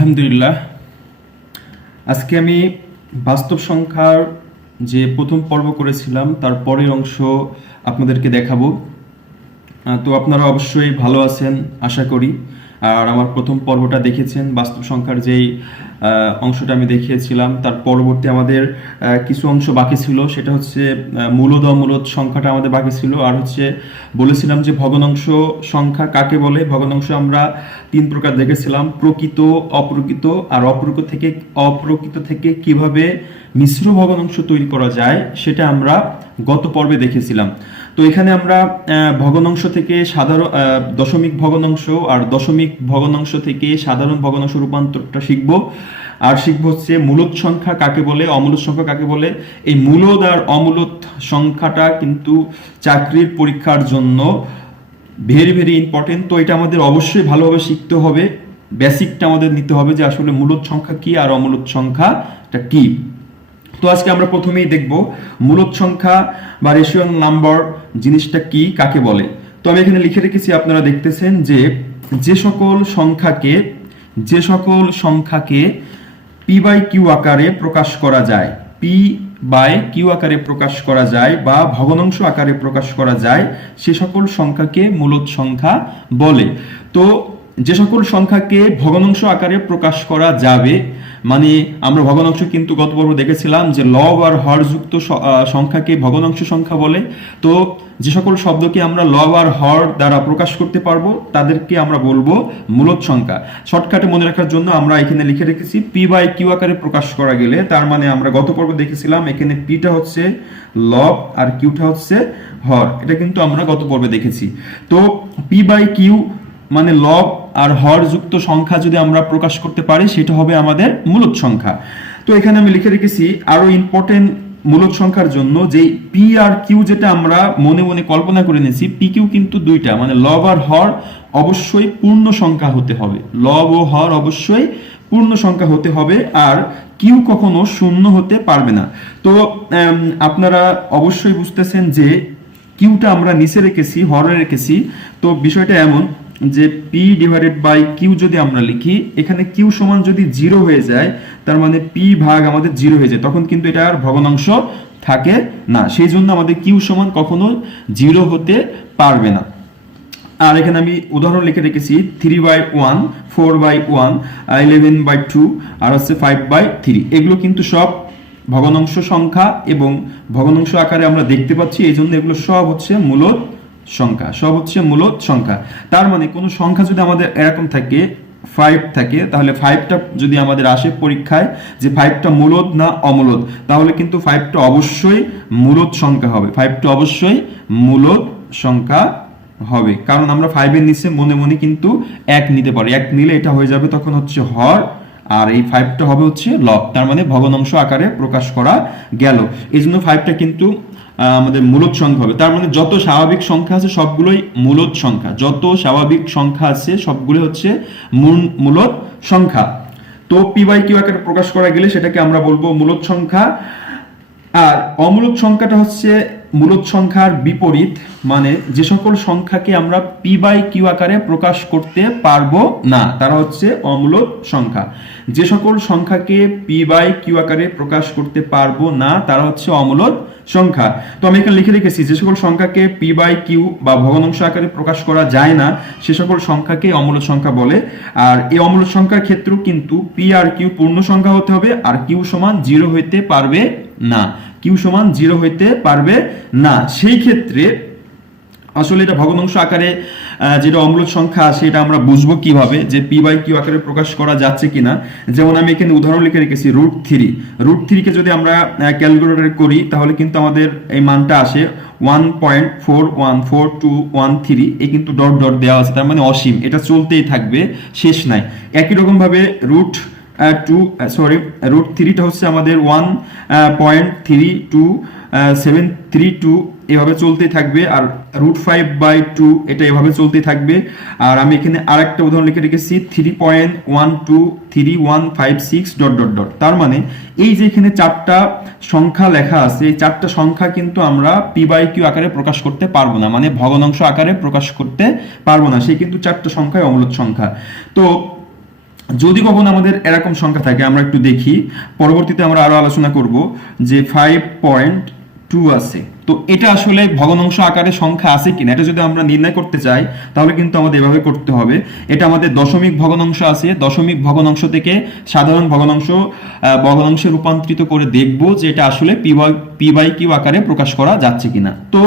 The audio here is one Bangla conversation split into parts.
আলহামদুলিল্লাহ। আজকে আমি বাস্তব সংখ্যার যে প্রথম পর্ব করেছিলাম তার পরের অংশ আপনাদেরকে দেখাবো। তো আপনারা অবশ্যই ভালো আছেন আশা করি। আর আমার প্রথম পর্বটা দেখেছেন, বাস্তব সংখ্যার যেই অংশটা আমি দেখিয়েছিলাম তার পরবর্তী আমাদের কিছু অংশ বাকি ছিল, সেটা হচ্ছে মূলদ অমূলদ সংখ্যাটা আমাদের বাকি ছিল। আর হচ্ছে বলেছিলাম যে ভগ্নাংশ সংখ্যা কাকে বলে। ভগ্নাংশ আমরা তিন প্রকার দেখেছিলাম, প্রকৃত, অপ্রকৃত আর অপ্রকৃত থেকে কিভাবে মিশ্র ভগ্নাংশ তৈরি করা যায় সেটা আমরা গত পর্বে দেখেছিলাম। তো এখানে আমরা ভগ্নাংশ থেকে সাধারণ দশমিক ভগ্নাংশ আর দশমিক ভগ্নাংশ থেকে সাধারণ ভগ্নাংশ রূপান্তরটা শিখব। আর শিখব হচ্ছে মূলদ সংখ্যা কাকে বলে, অমূলদ সংখ্যা কাকে বলে। এই মূলদ আর অমূলদ সংখ্যাটা কিন্তু চাকরির পরীক্ষার জন্য ভেরি ভেরি ইম্পর্টেন্ট। তো এটা আমাদের অবশ্যই ভালোভাবে শিখতে হবে, বেসিকটা আমাদের নিতে হবে যে আসলে মূলদ সংখ্যা কি আর অমূলদ সংখ্যাটা কি। তো আজকে আমরা প্রথমেই দেখব মূলদ সংখ্যা বা রেশিও নাম্বার জিনিসটা কি, কাকে বলে। তো আমি এখানে লিখে রেখেছি, আপনারা দেখতেছেন যে সকল সংখ্যাকে পি বাই কিউ আকারে প্রকাশ করা যায়, পি বাই কিউ আকারে প্রকাশ করা যায় বা ভগ্নাংশ আকারে প্রকাশ করা যায়, সে সকল সংখ্যাকে মূলদ সংখ্যা বলে। তো যে সকল সংখ্যাকে ভগ্নাংশ আকারে প্রকাশ করা যাবে, মানে আমরা ভগ্নাংশ কিন্তু গত পর্ব দেখেছিলাম যে লব আর হরযুক্ত সংখ্যাকে ভগ্নাংশ সংখ্যা বলে। তো যে সকল শব্দকে আমরা লব আর হর দ্বারা প্রকাশ করতে পারবো তাদেরকে আমরা বলবো মূলদ সংখ্যা। শর্টকাটে মনে রাখার জন্য আমরা এখানে লিখে রেখেছি পি বাই কিউ আকারে প্রকাশ করা গেলে, তার মানে আমরা গত পর্ব দেখেছিলাম এখানে পিটা হচ্ছে লব আর কিউটা হচ্ছে হর, এটা কিন্তু আমরা গত পর্বে দেখেছি। তো পি বাই কিউ মানে লব আর হর যুক্ত সংখ্যা যদি আমরা প্রকাশ করতে পারি সেটা হবে আমাদের মূলদ সংখ্যা। তো এখানে আমি লিখে রেখেছি আরো ইম্পর্টেন্ট মূলদ সংখ্যার জন্য যে পি আর কিউ, যেটা আমরা মনে মনে কল্পনা করে নিয়েছি, পি কিউ কিন্তু দুইটা, মানে লব আর হর অবশ্যই পূর্ণ সংখ্যা হতে হবে, লব ও হর অবশ্যই পূর্ণ সংখ্যা হতে হবে, আর কিউ কখনো শূন্য হতে পারবে না। তো আপনারা অবশ্যই বুঝতেছেন যে কিউটা আমরা নিচে রেখেছি, হরে রেখেছি। তো বিষয়টা এমন যে পি ডিভাইডেড বাই কিউ যদি আমরা লিখি, এখানে কিউ সমান যদি 0 হয়ে যায়, তার মানে পি ভাগ আমাদের 0 হয়ে যায়, তখন কিন্তু এটা আর ভগ্নাংশ থাকে না। সেই জন্য আমাদের কিউ সমান কখনো 0 হতে পারবে না। আর এখানে আমি উদাহরণ লিখে রেখেছি 3/1, 4/1, 11/2 আর হচ্ছে 5/3। এগুলো কিন্তু সব ভগ্নাংশ সংখ্যা এবং ভগ্নাংশ আকারে আমরা দেখতে পাচ্ছি, এই জন্য এগুলো সব হচ্ছে মূলদ সংখ্যা, সব হচ্ছে মূলদ সংখ্যা। তার মানে কোনো সংখ্যা যদি আমাদের এরকম থাকে 5 থাকে, তাহলে 5টা যদি আমাদের আসে পরীক্ষায় যে 5টা মূলদ না অমূলদ, তাহলে কিন্তু 5টা অবশ্যই মূলদ সংখ্যা হবে, 5টা অবশ্যই মূলদ সংখ্যা হবে। কারণ আমরা 5 এর নিচে মনে মনে কিন্তু 1 নিতে পারি, 1 নিলে এটা হয়ে যাবে তখন হচ্ছে হর, আর এই 5টা হবে হচ্ছে লব, তার মানে ভগ্নাংশ আকারে প্রকাশ করা গেল। এই জন্য 5টা কিন্তু আমাদের মূলদ সংখ্যা হবে। তার মানে যত স্বাভাবিক সংখ্যা আছে সবগুলোই মূলদ সংখ্যা, যত স্বাভাবিক সংখ্যা আছে সবগুলো হচ্ছে মূলদ সংখ্যা। তো পি বাই কিউ আকারে প্রকাশ করা গেলে সেটাকে আমরা বলবো মূলদ সংখ্যা। আর অমূলদ সংখ্যাটা হচ্ছে মূলদ সংখ্যার বিপরীত, মানে যে সকল সংখ্যাকে আমরা পি বাই কিউ আকারে প্রকাশ করতে পারবো না তারা হচ্ছে অমূলদ সংখ্যা। যে সকল সংখ্যাকে পি বাই কিউ আকারে প্রকাশ করতে পারবো না তারা হচ্ছে অমূলদ সংখ্যা। তো আমি এখানে লিখে রেখেছি যে সকল সংখ্যাকে পি বাই কিউ বা ভগ্নাংশ আকারে প্রকাশ করা যায় না সে সকল সংখ্যাকে অমূলদ সংখ্যা বলে। আর এই অমূলদ সংখ্যার ক্ষেত্রেও কিন্তু পি আর কিউ পূর্ণ সংখ্যা হতে হবে, আর কিউ সমান 0 হইতে পারবে না, কিউ সমান 0 হইতে পারবে না। সেই ক্ষেত্রে আসলে এটা ভগ্নাংশ আকারে যেটা অমূলদ সংখ্যা আছে এটা আমরা বুঝবো কিভাবে যে পি বাই কিউ আকারে প্রকাশ করা যাচ্ছে কিনা। যেমন আমি এখানে উদাহরণ লিখে রেখেছি √3 কে যদি আমরা ক্যালকুলেটরে করি তাহলে কিন্তু আমাদের এই মানটা আসে 1.4142113। এই কিন্তু ডট ডট দেওয়া আছে, তার মানে অসীম, এটা চলতেই থাকবে, শেষ নাই। একই রকম ভাবে √3টা হচ্ছে আমাদের 1.32732 এভাবে চলতেই থাকবে, আর √5/2 এটা এভাবে চলতেই থাকবে। আর আমি এখানে আরেকটা উদাহরণ লিখে রেখেছি 3.123156 ডট ডট ডট। তার মানে এই যে এখানে 4টা সংখ্যা লেখা আছে, এই 4টা সংখ্যা কিন্তু আমরা পি বাই কিউ আকারে প্রকাশ করতে পারবো না, মানে ভগ্নাংশ আকারে প্রকাশ করতে পারবো না, সেই কিন্তু 4টা সংখ্যাই অমূলদ সংখ্যা। তো যদি কখনো আমাদের এরকম সংখ্যা থাকে, আমরা একটু দেখি, পরবর্তীতে আমরা আরো আলোচনা করব যে 5.2 আছে, তো এটা আসলে ভগ্নাংশ আকারে সংখ্যা আছে কিনা এটা যদি আমরা নির্ণয় করতে চাই তাহলে কিন্তু আমাদের এভাবে করতে হবে। এটা আমাদের দশমিক ভগ্নাংশ আছে, দশমিক ভগ্নাংশ থেকে সাধারণ ভগ্নাংশে রূপান্তরিত করে দেখব যে এটা আসলে পি বাই কিউ আকারে প্রকাশ করা যাচ্ছে কিনা। তো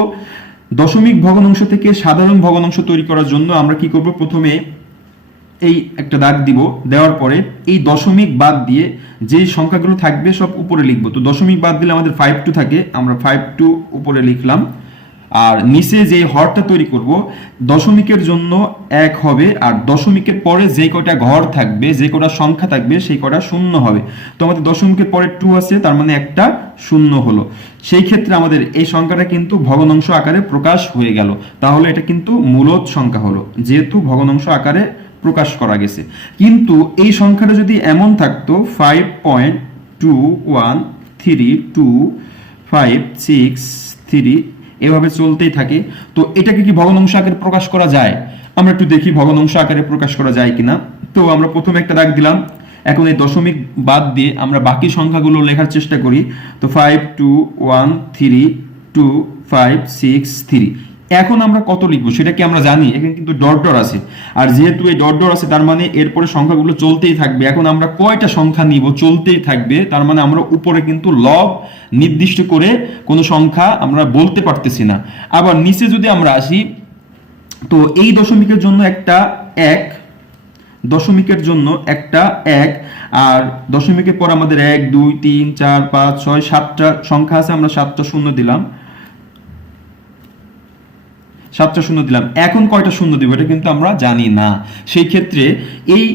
দশমিক ভগ্নাংশ থেকে সাধারণ ভগ্নাংশ তৈরি করার জন্য আমরা কি করব, প্রথমে এই একটা দাগ দিব, দেওয়ার পরে এই দশমিক বাদ দিয়ে যে সংখ্যাগুলো থাকবে সব উপরে লিখবো। তো দশমিক বাদ দিলে আমাদের 5.2 থাকে, আমরা 5.2 উপরে লিখলাম। আর নিচে যে হরটা তৈরি করব দশমিকের জন্য 1 হবে, আর দশমিকের পরে যে কয়টা ঘর থাকবে, যে কয়টা সংখ্যা থাকবে সেই কয়টা শূন্য হবে। তো আমাদের দশমিকের পরে 2 আছে, তার মানে একটা শূন্য হলো। সেই ক্ষেত্রে আমাদের এই সংখ্যাটা কিন্তু ভগ্নাংশ আকারে প্রকাশ হয়ে গেল, তাহলে এটা কিন্তু মূলদ সংখ্যা হলো, যেহেতু ভগ্নাংশ আকারে প্রকাশ করা গেছে। কিন্তু এই সংখ্যাটা যদি এমন থাকতো 5.2132563 এভাবে চলতেই থাকে, তো এটাকে কি ভগ্নাংশ আকারে প্রকাশ করা যায়? আমরা একটু দেখি ভগ্নাংশ আকারে প্রকাশ করা যায় কিনা। তো আমরা প্রথমে একটা দাগ দিলাম, এখন এই দশমিক বাদ দিয়ে আমরা বাকি সংখ্যাগুলো লেখার চেষ্টা করি। তো 521325663, এখন আমরা কত লিখবো সেটা কি আমরা জানি? এখানে কিন্তু ডট ডট আছে, আর যেহেতু এই ডট ডট আছে তার মানে এরপরে সংখ্যাগুলো চলতেই থাকবে। এখন আমরা কয়টা সংখ্যা নিব, চলতেই থাকবে, তার মানে আমরা উপরে কিন্তু লব নির্দিষ্ট করে কোনো সংখ্যা আমরা বলতে পারতেছি না। আবার নিচে যদি আমরা আসি, তো এই দশমিকের জন্য একটা 1, দশমিকের জন্য একটা 1, আর দশমিকের পর আমাদের 1 2 3 4 5 6 7টা সংখ্যা আছে, আমরা 7টা শূন্য দিলাম, 7টা শূন্য দিলাম। এখন কয়টা শূন্য দিব এটা কিন্তু আমরা জানি না। সেই ক্ষেত্রে এই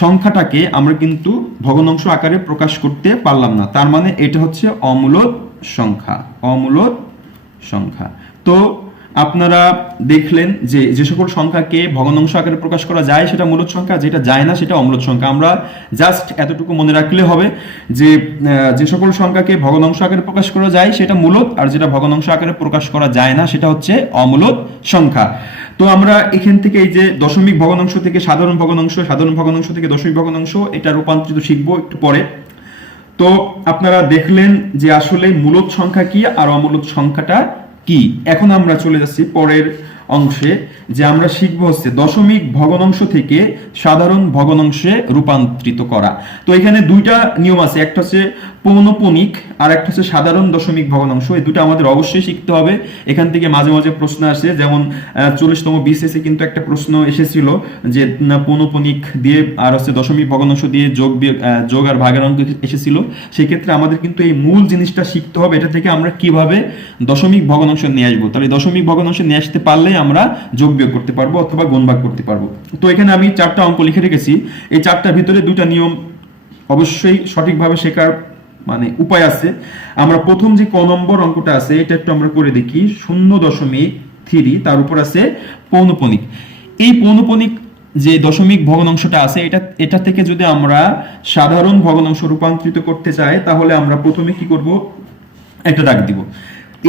সংখ্যাটাকে আমরা কিন্তু ভগ্নাংশ আকারে প্রকাশ করতে পারলাম না, তার মানে এটা হচ্ছে অমূলদ সংখ্যা, অমূলদ সংখ্যা। তো আপনারা দেখলেন যে যে সকল সংখ্যাকে ভগ্নাংশ আকারে প্রকাশ করা যায় সেটা মূলদ সংখ্যা, যেটা যায় না সেটা অমূলদ সংখ্যা। আমরা জাস্ট এতটুকু মনে রাখলে হবে যে যে সকল সংখ্যাকে ভগ্নাংশ আকারে প্রকাশ করা যায় সেটা মূলদ, আর যেটা ভগ্নাংশ আকারে প্রকাশ করা যায় না সেটা হচ্ছে অমূলদ সংখ্যা। তো আমরা এখান থেকে এই যে দশমিক ভগ্নাংশ থেকে সাধারণ ভগ্নাংশ, সাধারণ ভগ্নাংশ থেকে দশমিক ভগ্নাংশ, এটা রূপান্তরিত শিখবো একটু পরে। তো আপনারা দেখলেন যে আসলে মূলদ সংখ্যা কি আর অমূলদ সংখ্যাটা কি। এখন আমরা চলে যাচ্ছি পরের অংশে, যে আমরা শিখবো হচ্ছে দশমিক ভগ্নাংশ থেকে সাধারণ ভগ্নাংশে রূপান্তরিত করা। তো এখানে দুইটা নিয়ম আছে, একটা হচ্ছে পৌনঃপুনিক আর একটা হচ্ছে সাধারণ দশমিক ভগ্নাংশ। এই দুটো আমাদের অবশ্যই শিখতে হবে। এখান থেকে মাঝে মাঝে প্রশ্ন আসে, যেমন 40তম বিসিএস কিন্তু একটা প্রশ্ন এসেছিল যে পৌনঃপুনিক দিয়ে আর হচ্ছে দশমিক ভগ্নাংশ দিয়ে যোগ আর ভাগের অঙ্ক এসেছিল। সেই ক্ষেত্রে আমাদের কিন্তু এই মূল জিনিসটা শিখতে হবে, এটা থেকে আমরা কিভাবে দশমিক ভগ্নাংশ নিয়ে আসবো। তাহলে দশমিক ভগ্নাংশ নিয়ে আসতে পারলে আমরা যোগ বিয়োগ করতে পারবো অথবা গুণ ভাগ করতে পারবো। তো এখানে আমি 4টা অঙ্ক লিখে রেখেছি, এই 4টার ভিতরে 2টা নিয়ম অবশ্যই সঠিকভাবে শেখার মানে উপায় আছে। আমরা প্রথম যে ক নম্বর অঙ্কটা আছে এটা একটু আমরা করে দেখি। 0.3 তার উপর আছে পৌনঃপুনিক। এই পৌনঃপুনিক যে দশমিক ভগ্নাংশটা আছে এটা থেকে যদি আমরা সাধারণ ভগ্নাংশ রূপান্তরিত করতে চাই তাহলে আমরা প্রথমে কি করব, একটা দাগ দিব।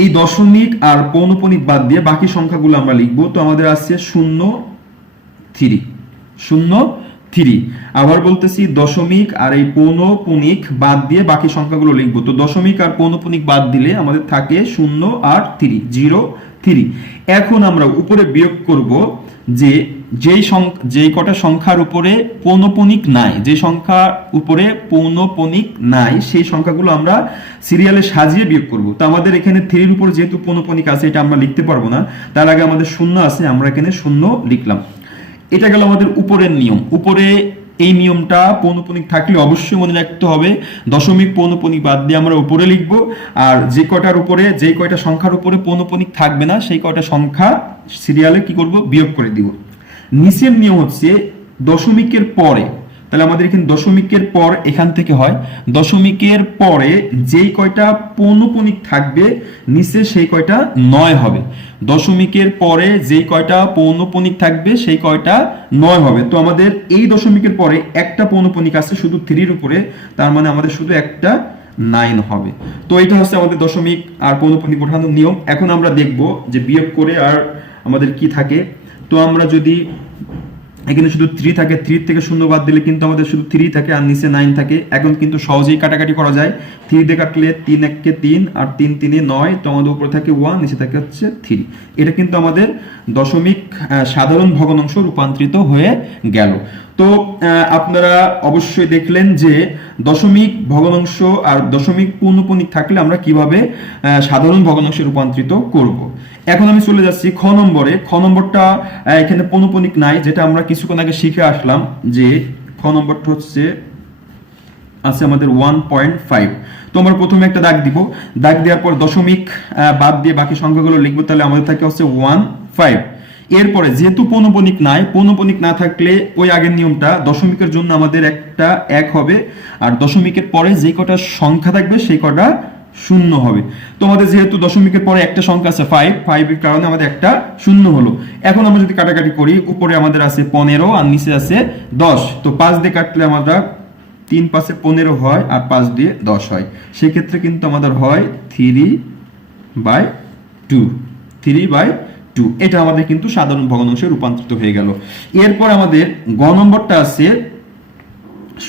এই দশমিক আর পৌনঃপুনিক বাদ দিয়ে বাকি সংখ্যাগুলো আমরা লিখব। তো আমাদের আছে 0.3। আবার বলতেছি দশমিক আর এই পৌনঃপুনিক বাদ দিয়ে বাকি সংখ্যাগুলো লিখব। তো দশমিক আর পৌনঃপুনিক বাদ দিলে আমাদের থাকে 0 আর 3, 0.3। এখন আমরা উপরে বিয়োগ করব যে যেই কটা সংখ্যার উপরে পৌনঃপুনিক নাই, যে সংখ্যার উপরে পৌনঃপুনিক নাই সেই সংখ্যাগুলো আমরা সিরিয়ালে সাজিয়ে বিয়োগ করব। তো আমাদের এখানে 3 এর উপর যেহেতু পৌনঃপুনিক আছে এটা আমরা লিখতে পারবো না, তার আগে আমাদের 0 আছে, আমরা এখানে 0 লিখলাম। এটা গেল আমাদের উপরের নিয়ম। উপরে এই নিয়মটা পৌনঃপুনিক থাকলে অবশ্যই মনে রাখতে হবে দশমিক পৌনঃপুনিক বাদ দিয়ে আমরা উপরে লিখব, আর যে কয়টার উপরে যে কয়টা সংখ্যার উপরে পৌনঃপুনিক থাকবে না সেই কয়টা সংখ্যা সিরিয়ালে কি করব, বিয়োগ করে দিব। নিচের নিয়ম হচ্ছে দশমিকের পরে, তাহলে আমাদের এখানে দশমিকের পর এখান থেকে হয়, দশমিকের পরে যেই কয়টা পৌনঃপুনিক থাকবে নিচে সেই কয়টা 9 হবে। দশমিকের পরে যেই কয়টা পৌনঃপুনিক থাকবে সেই কয়টা 9 হবে। তো আমাদের এই দশমিকের পরে একটা পৌনঃপুনিক আছে শুধু 3 এর উপরে, তার মানে আমাদের শুধু একটা 9 হবে। তো এটা হচ্ছে আমাদের দশমিক আর পৌনঃপুনিক ওঠানোর নিয়ম। এখন আমরা দেখব যে বিয়োগ করে আর আমাদের কি থাকে। তো আমরা যদি এখানে শুধু 3 থাকে, 3 থেকে শূন্য বাদ দিলে কিন্তু আমাদের শুধু 3 থাকে আর নিচে 9 থাকে। এখন কিন্তু সহজেই কাটাকাটি করা যায়। 3 দিয়ে কাটলে 3 1 কে 3 আর 3 3 এ 9, তো আমাদের উপরে থাকে 1, নিচে থাকে হচ্ছে 3। এটা কিন্তু আমাদের দশমিক সাধারণ ভগ্নাংশ রূপান্তরিত হয়ে গেল। তো আপনারা অবশ্যই দেখলেন যে দশমিক ভগ্নাংশ আর দশমিক পূর্ণপণিক থাকলে আমরা কিভাবে সাধারণ ভগ্নাংশে রূপান্তরিত করব। এখন আমি চলে যাচ্ছি খ নম্বরে। খ নম্বরটা এখানে পৌনঃপুনিক নাই, যেটা আমরা কিছুক্ষণ আগে শিখে আসলাম যে খ নম্বরটা হচ্ছে আছে আমাদের 1.5। তো আমরা প্রথমে একটা দাগ দিব, দাগ দেওয়ার পর দশমিক বাদ দিয়ে বাকি সংখ্যাগুলো লিখবো, তাহলে আমাদের থাকে হচ্ছে 1.5। এরপরে যেহেতু পৌনঃপুনিক নাই, পৌনঃপুনিক না থাকলে ওই আগের নিয়মটা, দশমিকের জন্য আমাদের একটা 1 হবে আর দশমিকের পরে যে কটা সংখ্যা থাকবে সেই কটা শূন্য হবে। তো আমাদের যেহেতু দশমিকের পরে একটা সংখ্যা আছে 5 এর কারণে আমাদের একটা শূন্য হলো। এখন আমরা যদি কাটাকাটি করি, উপরে আমাদের আছে 15 আর নিচে আছে 10। তো 5 দিয়ে কাটলে আমরা 3 5 এ 15 হয় আর 5 দিয়ে 10 হয়। সেক্ষেত্রে কিন্তু আমাদের হয় 3/2। এটা আমাদের কিন্তু সাধারণ ভগ্নাংশে রূপান্তরিত হয়ে গেল। এরপর আমাদের গ নম্বরটা আছে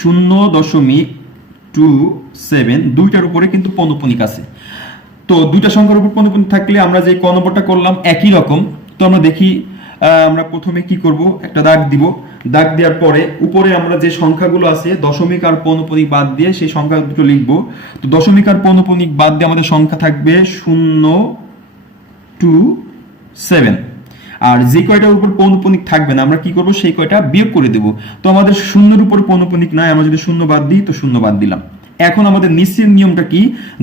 0.27, দুইটার উপরে কিন্তু পৌনঃপুনিক আছে। তো দুইটা সংখ্যার উপর পৌনঃপুনিক থাকলে আমরা যে ক নম্বরটা করলাম একই রকম। তো আমরা দেখি, আমরা প্রথমে কি করব, একটা দাগ দিব, দাগ দেওয়ার পরে উপরে আমরা যে সংখ্যাগুলো আছে দশমিক আর পৌনঃপুনিক বাদ দিয়ে সেই সংখ্যা দুটো লিখব। তো দশমিক আর পৌনঃপুনিক বাদ দিয়ে আমাদের সংখ্যা থাকবে 0.27, আর যে কয়টার উপর পৌনঃপুনিক থাকবে না আমরা কি করব, সেই কয়টা বিয়োগ করে দেব। তো আমাদের শূন্যের উপর পৌনঃপুনিক নাই, আমরা যদি শূন্য বাদ দিই তো শূন্য বাদ দিলাম। এখন আমাদের নিচের নিয়মটা কি,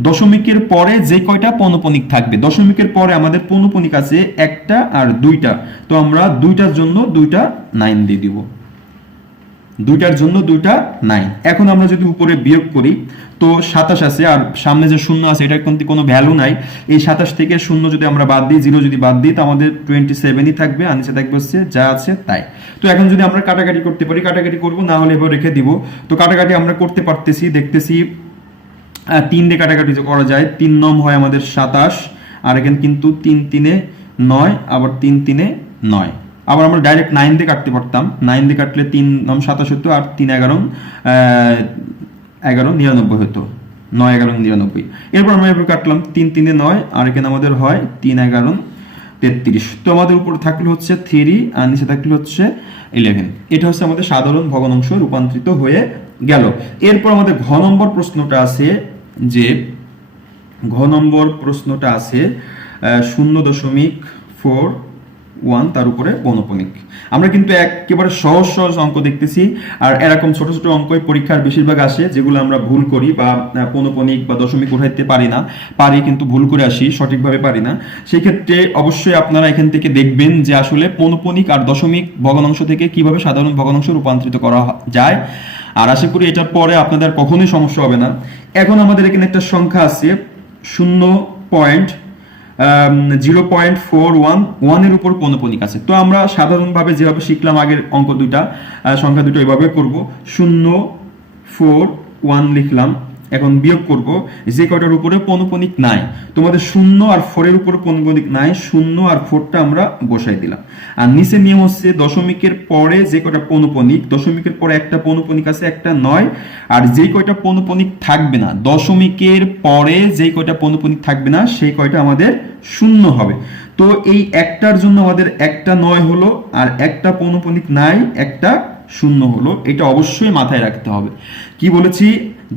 দশমিকের পরে যে কয়টা পৌনঃপুনিক থাকবে, দশমিকের পরে আমাদের পৌনঃপুনিক আছে একটা আর দুইটা, তো আমরা দুইটার জন্য দুইটা 9 দিয়ে দিব, দুইটার জন্য দুইটা 9। এখন আমরা যদি উপরে বিয়োগ করি তো 27 আছে আর সামনে যে শূন্য আছে এটার কিন্তু কোনো ভ্যালু নাই। এই 27 থেকে শূন্য যদি আমরা বাদ দিই, 0 যদি বাদ দিই, তো আমাদের 27ই থাকবে আর নিচে থাকবে হচ্ছে যা আছে তাই। তো এখন যদি আমরা কাটাকাটি করতে পারি, কাটাকাটি করব, না হলে এবার রেখে দিব। তো কাটাকাটি আমরা করতে পারতেছি, দেখতেছি 3 দিয়ে কাটাকাটি করা যায়, 3 নম হয় আমাদের 27, আর এখানে কিন্তু 3 3 এ 9, আবার 3 3 এ 9। আবার আমরা ডাইরেক্ট 9 দিয়ে কাটতে পারতাম, 9 দিয়ে কাটলে 3 9 27 হতো আর 3 11 11 99 হতো, 9 11 99। এরপর আমরা এভাবে কাটলাম, 3 3 এ 9 আর এখানে আমাদের হয় 3 11 33। তো আমাদের উপরে থাকলে হচ্ছে 3 আর নিচে থাকলে হচ্ছে 11। এটা হচ্ছে আমাদের সাধারণ ভগ্নাংশ রূপান্তরিত হয়ে গেল। এরপর আমাদের ঘ নম্বর প্রশ্নটা আছে যে ঘ নম্বর প্রশ্নটা আছে 0.41 তার উপরে পৌনঃপুনিক। আমরা কিন্তু একেবারে সহজ সহজ অঙ্ক দেখতেছি, আর এরকম ছোট ছোট অঙ্কই পরীক্ষার বেশিরভাগ আসে যেগুলো আমরা ভুল করি বা পৌনঃপুনিক বা দশমিক উঠাইতে পারি না, পারি কিন্তু ভুল করে আসি, সঠিকভাবে পারি না। সেই ক্ষেত্রে অবশ্যই আপনারা এখান থেকে দেখবেন যে আসলে পৌনঃপুনিক আর দশমিক ভগ্নাংশ থেকে কিভাবে সাধারণ ভগ্নাংশ রূপান্তরিত করা যায়, আর আশা করি এটার পরে আপনাদের কখনোই সমস্যা হবে না। এখন আমাদের এখানে একটা সংখ্যা আছে 0.41 এর উপর পৌনঃপুনিক আছে। তো আমরা সাধারণভাবে যেভাবে শিখলাম আগের অঙ্ক দুইটা, সংখ্যা দুটো এভাবে করব, 0.41 লিখলাম। এখন বিয়োগ করব যে কয়টার উপরে পৌনঃপুনিক নাই, তোমাদের 0 আর 4 এর উপরে পৌনঃপুনিক নাই, 0 আর 4টা আমরা বসাই দিলাম। আর নিচে নিয়ম হচ্ছে দশমিকের পরে যে কয়টা পৌনঃপুনিক, দশমিকের পরে একটা পৌনঃপুনিক আছে একটা 9, আর যে কয়টা পৌনঃপুনিক থাকবে না, দশমিকের পরে যে কয়টা পৌনঃপুনিক থাকবে না সেই কয়টা আমাদের শূন্য হবে। তো এই একটার জন্য আমাদের একটা 9 হলো, আর একটা পৌনঃপুনিক নাই, একটা শূন্য হলো। এটা অবশ্যই মাথায় রাখতে হবে। কি বলেছি,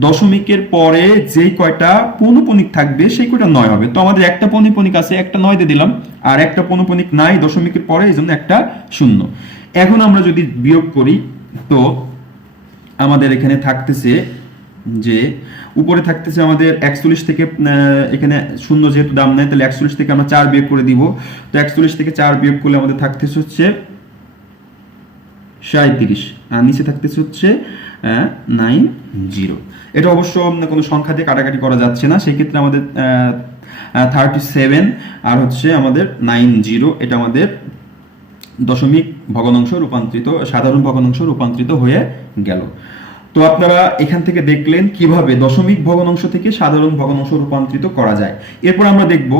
দশমিকের পরে যেই কয়টা পৌনঃপুনিক থাকবে সেই কয়টা 9 হবে। তো আমাদের একটা পৌনঃপুনিক আছে, একটা 9 দিয়ে দিলাম, আর একটা পৌনঃপুনিক নাই দশমিকের পরে, এই জন্য একটা শূন্য। এখন আমরা যদি বিয়োগ করি তো আমাদের এখানে থাকতেছে যে উপরে থাকতেছে আমাদের 41 থেকে, এখানে শূন্য যেহেতু দাম নেই তাহলে 41 থেকে আমরা 4 বিয়োগ করে দিব। তো 41 থেকে 4 বিয়োগ করলে আমাদের থাকতেছে হচ্ছে 37, আর নিচে থাকতেছে হচ্ছে 90। এটা অবশ্য কোনো সংখ্যা দিয়ে কাটাকাটি করা যাচ্ছে না, সেই ক্ষেত্রে আমাদের 37 আর হচ্ছে আমাদের 90, এটা আমাদের দশমিক ভগ্নাংশ রূপান্তরিত, সাধারণ ভগ্নাংশ রূপান্তরিত হয়ে গেল। তো আপনারা এখান থেকে দেখলেন কিভাবে দশমিক ভগ্নাংশ থেকে সাধারণ ভগ্নাংশ রূপান্তরিত করা যায়। এরপর আমরা দেখব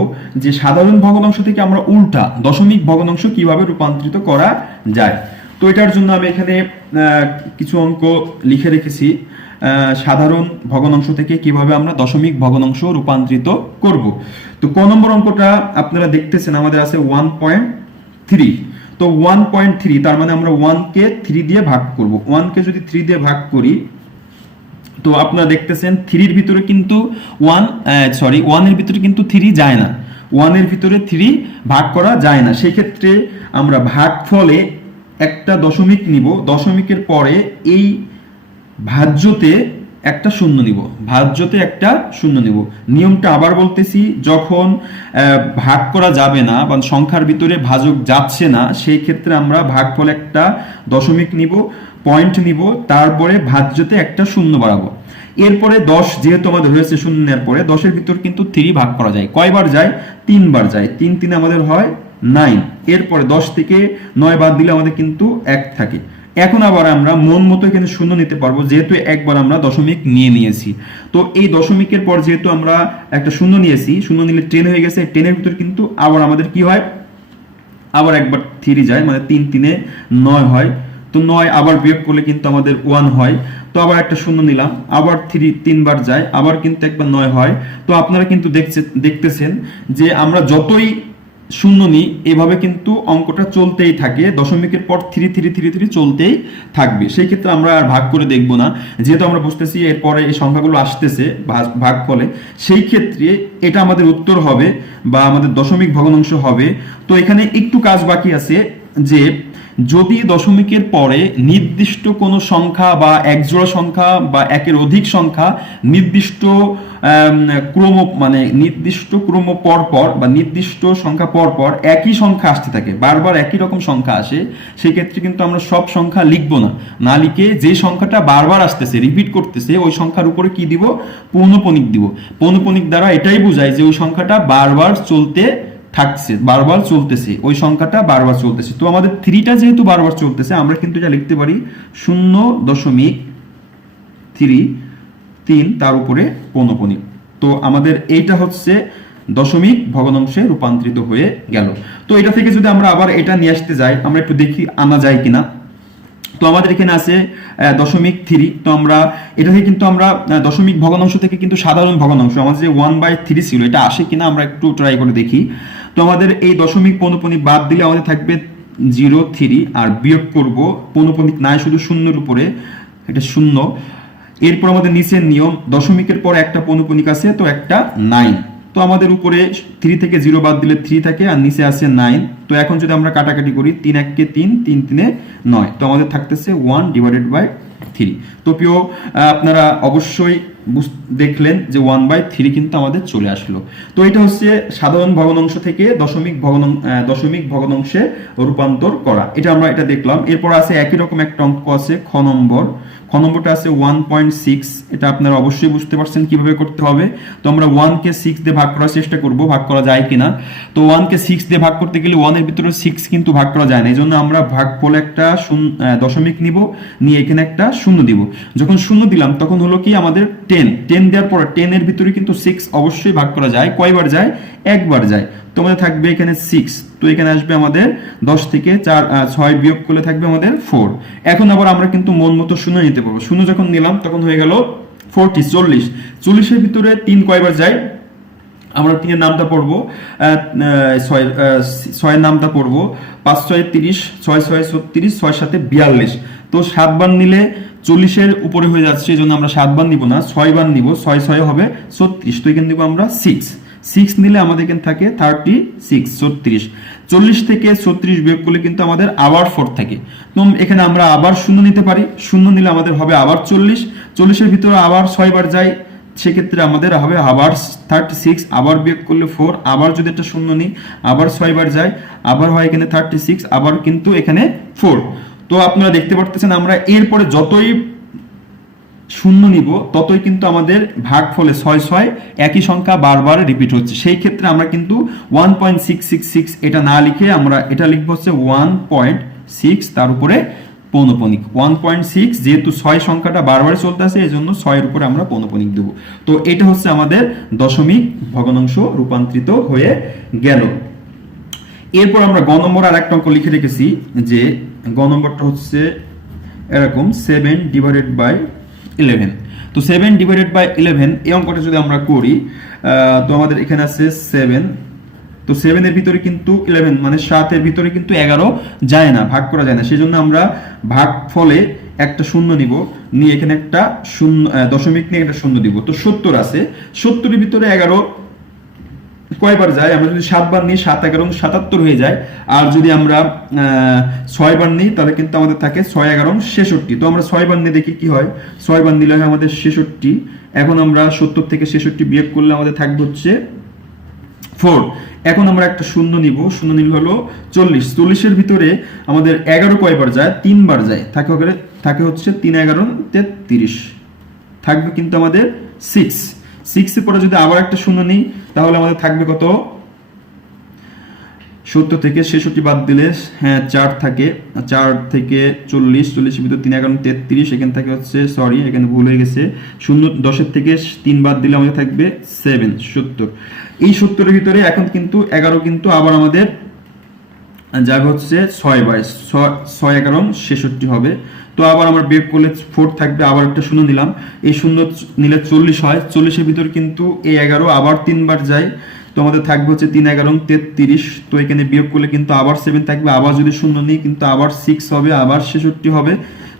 যে সাধারণ ভগ্নাংশ থেকে আমরা উল্টা দশমিক ভগ্নাংশ কিভাবে রূপান্তরিত করা যায়। তো তো এটার জন্য আমি এখানে কিছু অঙ্ক লিখে রেখেছি সাধারণ ভগ্নাংশ থেকে কিভাবে আমরা দশমিক ভগ্নাংশ রূপান্তরিত করব। তো ক নম্বর অঙ্কটা আপনারা দেখতেছেন আমাদের আছে 1.3। তো 1.3 তার মানে আমরা 1 কে 3 দিয়ে ভাগ করব। 1 কে যদি 3 দিয়ে ভাগ করি তো আপনারা দেখতেছেন 3 এর ভিতরে কিন্তু 1 এর ভিতরে কিন্তু 3 যায় না, 1 এর ভিতরে 3 ভাগ করা যায় না। সেই ক্ষেত্রে আমরা ভাগফলে একটা দশমিক নিব, দশমিকের পরে এই ভাজ্যতে একটা শূন্য নিব, ভাজ্যতে একটা শূন্য নিব। নিয়মটা আবার বলতেছি, যখন ভাগ করা যাবে না বা সংখ্যার ভিতরে ভাজক যাচ্ছে না সেই ক্ষেত্রে আমরা ভাগফলে একটা দশমিক নিব, পয়েন্ট নিব, তারপরে ভাজ্যতে একটা শূন্য বাড়াবো। এরপরে 10 যেহেতু আমাদের হয়েছে শূন্যের পরে 10-এর ভিতর কিন্তু 3 ভাগ করা যায়। কয়বার যায়? 3 বার যায়। 3 3 আমাদের হয় 9। এরপরে 10 থেকে 9 বাদ দিলে আমাদের কিন্তু 1 থাকে। এখন আবার আমরা মন মতো এখানে শূন্য নিতে পারবো, যেহেতু একবার আমরা দশমিক নিয়েছি। তো এই দশমিকের পর যেহেতু আমরা একটা শূন্য নিয়েছি, শূন্য নিলে 10 হয়ে গেছে। 10-এর ভিতর কিন্তু আবার আমাদের কি হয়, আবার একবার 3 যায়, মানে 3 3 9 হয়। তো 9 আবার বিয়োগ করলে কিন্তু আমাদের 1 হয়। তো আবার একটা শূন্য নিলাম, আবার 3 বার যায়, আবার কিন্তু একবার 9 হয়। তো আপনারা কিন্তু দেখতেছেন যে আমরা যতই শূন্য নিই এভাবে কিন্তু অঙ্কটা চলতেই থাকে, দশমিকের পর 3 3 3 3 চলতেই থাকবে। সেই ক্ষেত্রে আমরা আর ভাগ করে দেখব না, যেহেতু আমরা বুঝতেছি এরপরে এই সংখ্যাগুলো আসতেছে ভাগ ফলে, সেই ক্ষেত্রে এটা আমাদের উত্তর হবে বা আমাদের দশমিক ভগ্নাংশ হবে। তো এখানে একটু কাজ বাকি আছে, যে যদি দশমিকের পরে নির্দিষ্ট কোনো সংখ্যা বা একজোড়া সংখ্যা বা একের অধিক সংখ্যা নির্দিষ্ট ক্রম, মানে নির্দিষ্ট ক্রম পরপর বা নির্দিষ্ট সংখ্যা পরপর একই সংখ্যা আসতে থাকে, বারবার একই রকম সংখ্যা আসে, সেই ক্ষেত্রে কিন্তু আমরা সব সংখ্যা লিখব না, না লিখে যে সংখ্যাটা বারবার আসতেছে, রিপিট করতেছে, ওই সংখ্যার উপরে কি দিব? পৌনঃপুনিক দিব। পৌনঃপুনিক দ্বারা এটাই বোঝায় যে ওই সংখ্যাটা বারবার চলতে থাকছে, বারবার চলতেছে, ওই সংখ্যাটা বারবার চলতেছে। তো আমাদের 3টা যেহেতু বারবার চলতেছে, আমরা কিন্তু এটা লিখতে পারি 0.33 তার উপরে পৌনঃপুনিক। তো আমাদের এইটা হচ্ছে দশমিক ভগ্নাংশে রূপান্তরিত হয়ে গেল। তো এটা থেকে যদি আমরা আবার এটা নিয়ে আসতে যাই, আমরা একটু দেখি আনা যায় কিনা। তো আমাদের এখানে আছে 0.3। তো আমরা এটা থেকে কিন্তু আমরা দশমিক ভগ্নাংশ থেকে কিন্তু সাধারণ ভগ্নাংশ আমাদের যে 1/3 ছিল, এটা আসে কিনা আমরা একটু ট্রাই করে দেখি। তো আমাদের এই দশমিক পৌনঃপুনিক বাদ দিলে আমাদের থাকবে 0.3, আর বিয়োগ করব পৌনঃপুনিক নাই, শুধু শূন্যের উপরে, এটা শূন্য। এরপর আমাদের নিচের নিয়ম, দশমিকের পর একটা পৌনঃপুনিক আছে, তো একটা 9। তো আমাদের উপরে 3 থেকে 0 বাদ দিলে 3 থাকে, আর নিচে আছে 9। তো এখন যদি আমরা কাটাকাটি করি, 3 1 কে 3, 3 3 9, তো আমাদের থাকতেছে 1/3। তো প্রিয় আপনারা অবশ্যই দেখলেন যে 1/3 কিন্তু আমাদের চলে আসলো। তো এটা হচ্ছে সাধারণ ভগ্নাংশ থেকে দশমিক ভগ্নাংশে রূপান্তর করা। এটা আমরা এটা দেখলাম। এরপর আছে একই রকম একটা অঙ্ক আছে খ নম্বরটা আছে 1.6। এটা আপনারা অবশ্যই বুঝতে পারছেন কিভাবে করতে হবে। তো আমরা 1 কে 6 দিয়ে ভাগ করার চেষ্টা করব, ভাগ করা যায় কিনা। তো 1 কে 6 দিয়ে ভাগ করতে গেলে 1 এর ভিতরে 6 কিন্তু ভাগ করা যায় না, এই জন্য আমরা ভাগফলে একটা দশমিক নিব, নিয়ে এখানে একটা শূন্য দিব। যখন শূন্য দিলাম তখন হলো কি আমাদের 10 দেওয়ার পর 10 এর ভিতরে কিন্তু 6 অবশ্যই ভাগ করা যায়। কয়বার যায়? একবার যায়। তো আমাদের থাকবে এখানে 6। তো এখানে আসবে আমাদের 10 থেকে 6 বিয়োগ করলে থাকবে আমাদের 4। এখন আবার আমরা কিন্তু মন মতো শূন্য নিতে পারবো। শূন্য যখন নিলাম তখন হয়ে গেল 40। 40-এর ভিতরে 3 কয়বার যায়? আমরা 3 এর নামটা পড়বো, 6 এর নামটা পড়বো। 5 6 30, 6 6 36, 6 7 42। তো 7 বার নিলে 40-এর উপরে হয়ে যাচ্ছে, এই জন্য আমরা 7 বার নিব না, 6 বার নিব। 6 6 হবে 36। তো এখানে নিব আমরা 6 নিলে আমাদের এখানে থাকে 36, 36। 40 থেকে 36 বিয়োগ করলে কিন্তু আমাদের আবার 4 থাকে। তো এখানে আমরা আবার শূন্য নিতে পারি, শূন্য নিলে আমাদের হবে আবার 40-এর ভিতরে আবার 6 বার যায়, সেক্ষেত্রে আমাদের হবে আবার 36, আবার বিয়োগ করলে 4, আবার যদি একটা শূন্য নিই আবার 6 বার যায়, আবার হয় এখানে 36, আবার কিন্তু এখানে 4। তো আপনারা দেখতে পারতেছেন আমরা এরপরে যতই শূন্য নিব ততই কিন্তু আমাদের ভাগফলে 6 6 একই সংখ্যা বারবার রিপিট হচ্ছে। সেই ক্ষেত্রে আমরা কিন্তু 1.666 এটা না লিখে আমরা এটা লিখব হচ্ছে 1.6 তার উপরে পৌনঃপুনিক। 1.6 যেহেতু 6 সংখ্যাটা বারবার চলতে আছে, এই জন্য 6 এর উপরে আমরা পৌনঃপুনিক দেব। তো এটা হচ্ছে আমাদের দশমিক ভগ্নাংশ রূপান্তরিত হয়ে গেল। এরপর আমরা গ নম্বর আর একটা অঙ্ক লিখে রেখেছি, যে গ নম্বরটা হচ্ছে এরকম 7/11। তো 7/11 এই অঙ্কটা যদি আমরা করি, তো আমাদের এখানে আছে 7। তো 7 এর ভিতরে কিন্তু 11 মানে 7 এর ভিতরে কিন্তু 11 যায় না, ভাগ করা যায় না। সেজন্য আমরা ভাগ ফলে একটা শূন্য নিব, নিয়ে এখানে একটা শূন্য দশমিক নিয়ে একটা শূন্য দিব। তো 70 আছে, 70 এর ভিতরে 11 কয়বার যায়? আমরা যদি 7 বার নিই 7 11 77 হয়ে যায়। আর যদি আমরা 6 বার নিই তাহলে কিন্তু আমাদের থাকে 6 11 66। তো আমরা 6 বার নিয়ে দেখি কি হয়। 6 বার নিলে হয় আমাদের 66। এখন আমরা 70 থেকে 66 বিয়োগ করলে আমাদের থাকবে হচ্ছে 4। এখন আমরা একটা শূন্য নিব, শূন্য নিলে হলো 40। 40 এর ভিতরে আমাদের 11 কয়বার যায়? 3 বার যায়। থাকে হচ্ছে 3 11 33, থাকবে কিন্তু আমাদের 6। 6 এর পরে যদি আবার একটা শূন্য নিই তাহলে আমাদের থাকবে কত? 70 থেকে 66 বাদ দিলে 4 থাকে, 4 থেকে 40, 40 এর ভিতর 3 11 33, এখানে থাকে হচ্ছে সরি এখানে ভুল হয়ে গেছে, 10 এর থেকে 3 বাদ দিলে আমাদের থাকবে 7 70। এই 70 এর ভিতরে এখন কিন্তু 11 কিন্তু আবার আমাদের যাবে হচ্ছে 6 11 66 হবে। তো আবার আমরা বিয়োগ করলে 4 থাকবে, আবার একটা শূন্য নিলাম, এই শূন্য নিলে 40 হয়। 40 এর ভিতর কিন্তু এই 11 আবার 3 বার যায়। তো আমাদের থাকবে হচ্ছে 3 11 33। তো এখানে বিয়োগ করলে কিন্তু আবার 7 থাকবে, আবার যদি শূন্য নিই কিন্তু আবার 6 হবে, আবার 66 হবে।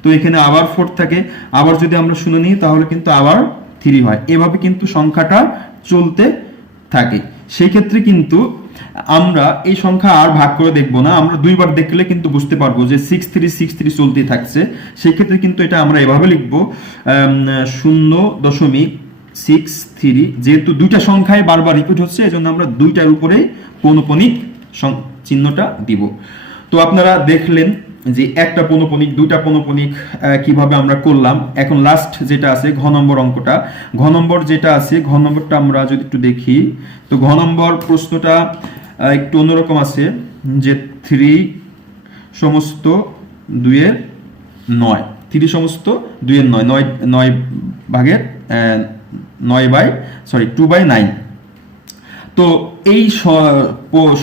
তো এখানে আবার 4 থাকে, আবার যদি আমরা শূন্য নিই তাহলে কিন্তু আবার 3 হয়। এভাবে কিন্তু সংখ্যাটা চলতে থাকে। সেই ক্ষেত্রে কিন্তু আমরা এই সংখ্যা আর ভাগ করে দেখব না, আমরা দুইবার দেখলে কিন্তু বুঝতে পারবো যে 6363 চলতেই থাকছে। সেই ক্ষেত্রে কিন্তু এটা আমরা এভাবে লিখবো 0.63। যেহেতু দুইটা সংখ্যায় বারবার রিপিট হচ্ছে এজন্য আমরা দুইটার উপরেই পৌনঃপুনিক চিহ্নটা দিব। তো আপনারা দেখলেন যে একটা পৌনঃপুনিক, দুইটা পৌনঃপুনিক কিভাবে আমরা করলাম। এখন লাস্ট যেটা আছে ঘ নম্বর অঙ্কটা, ঘ নম্বর যেটা আছে, ঘ নম্বরটা আমরা যদি একটু দেখি, তো ঘ নম্বর প্রশ্নটা একটু অন্যরকম আছে যে 3 সমস্ত 2 9, 3 সমস্ত 2 9, 9 ভাগের 2/9। তো এই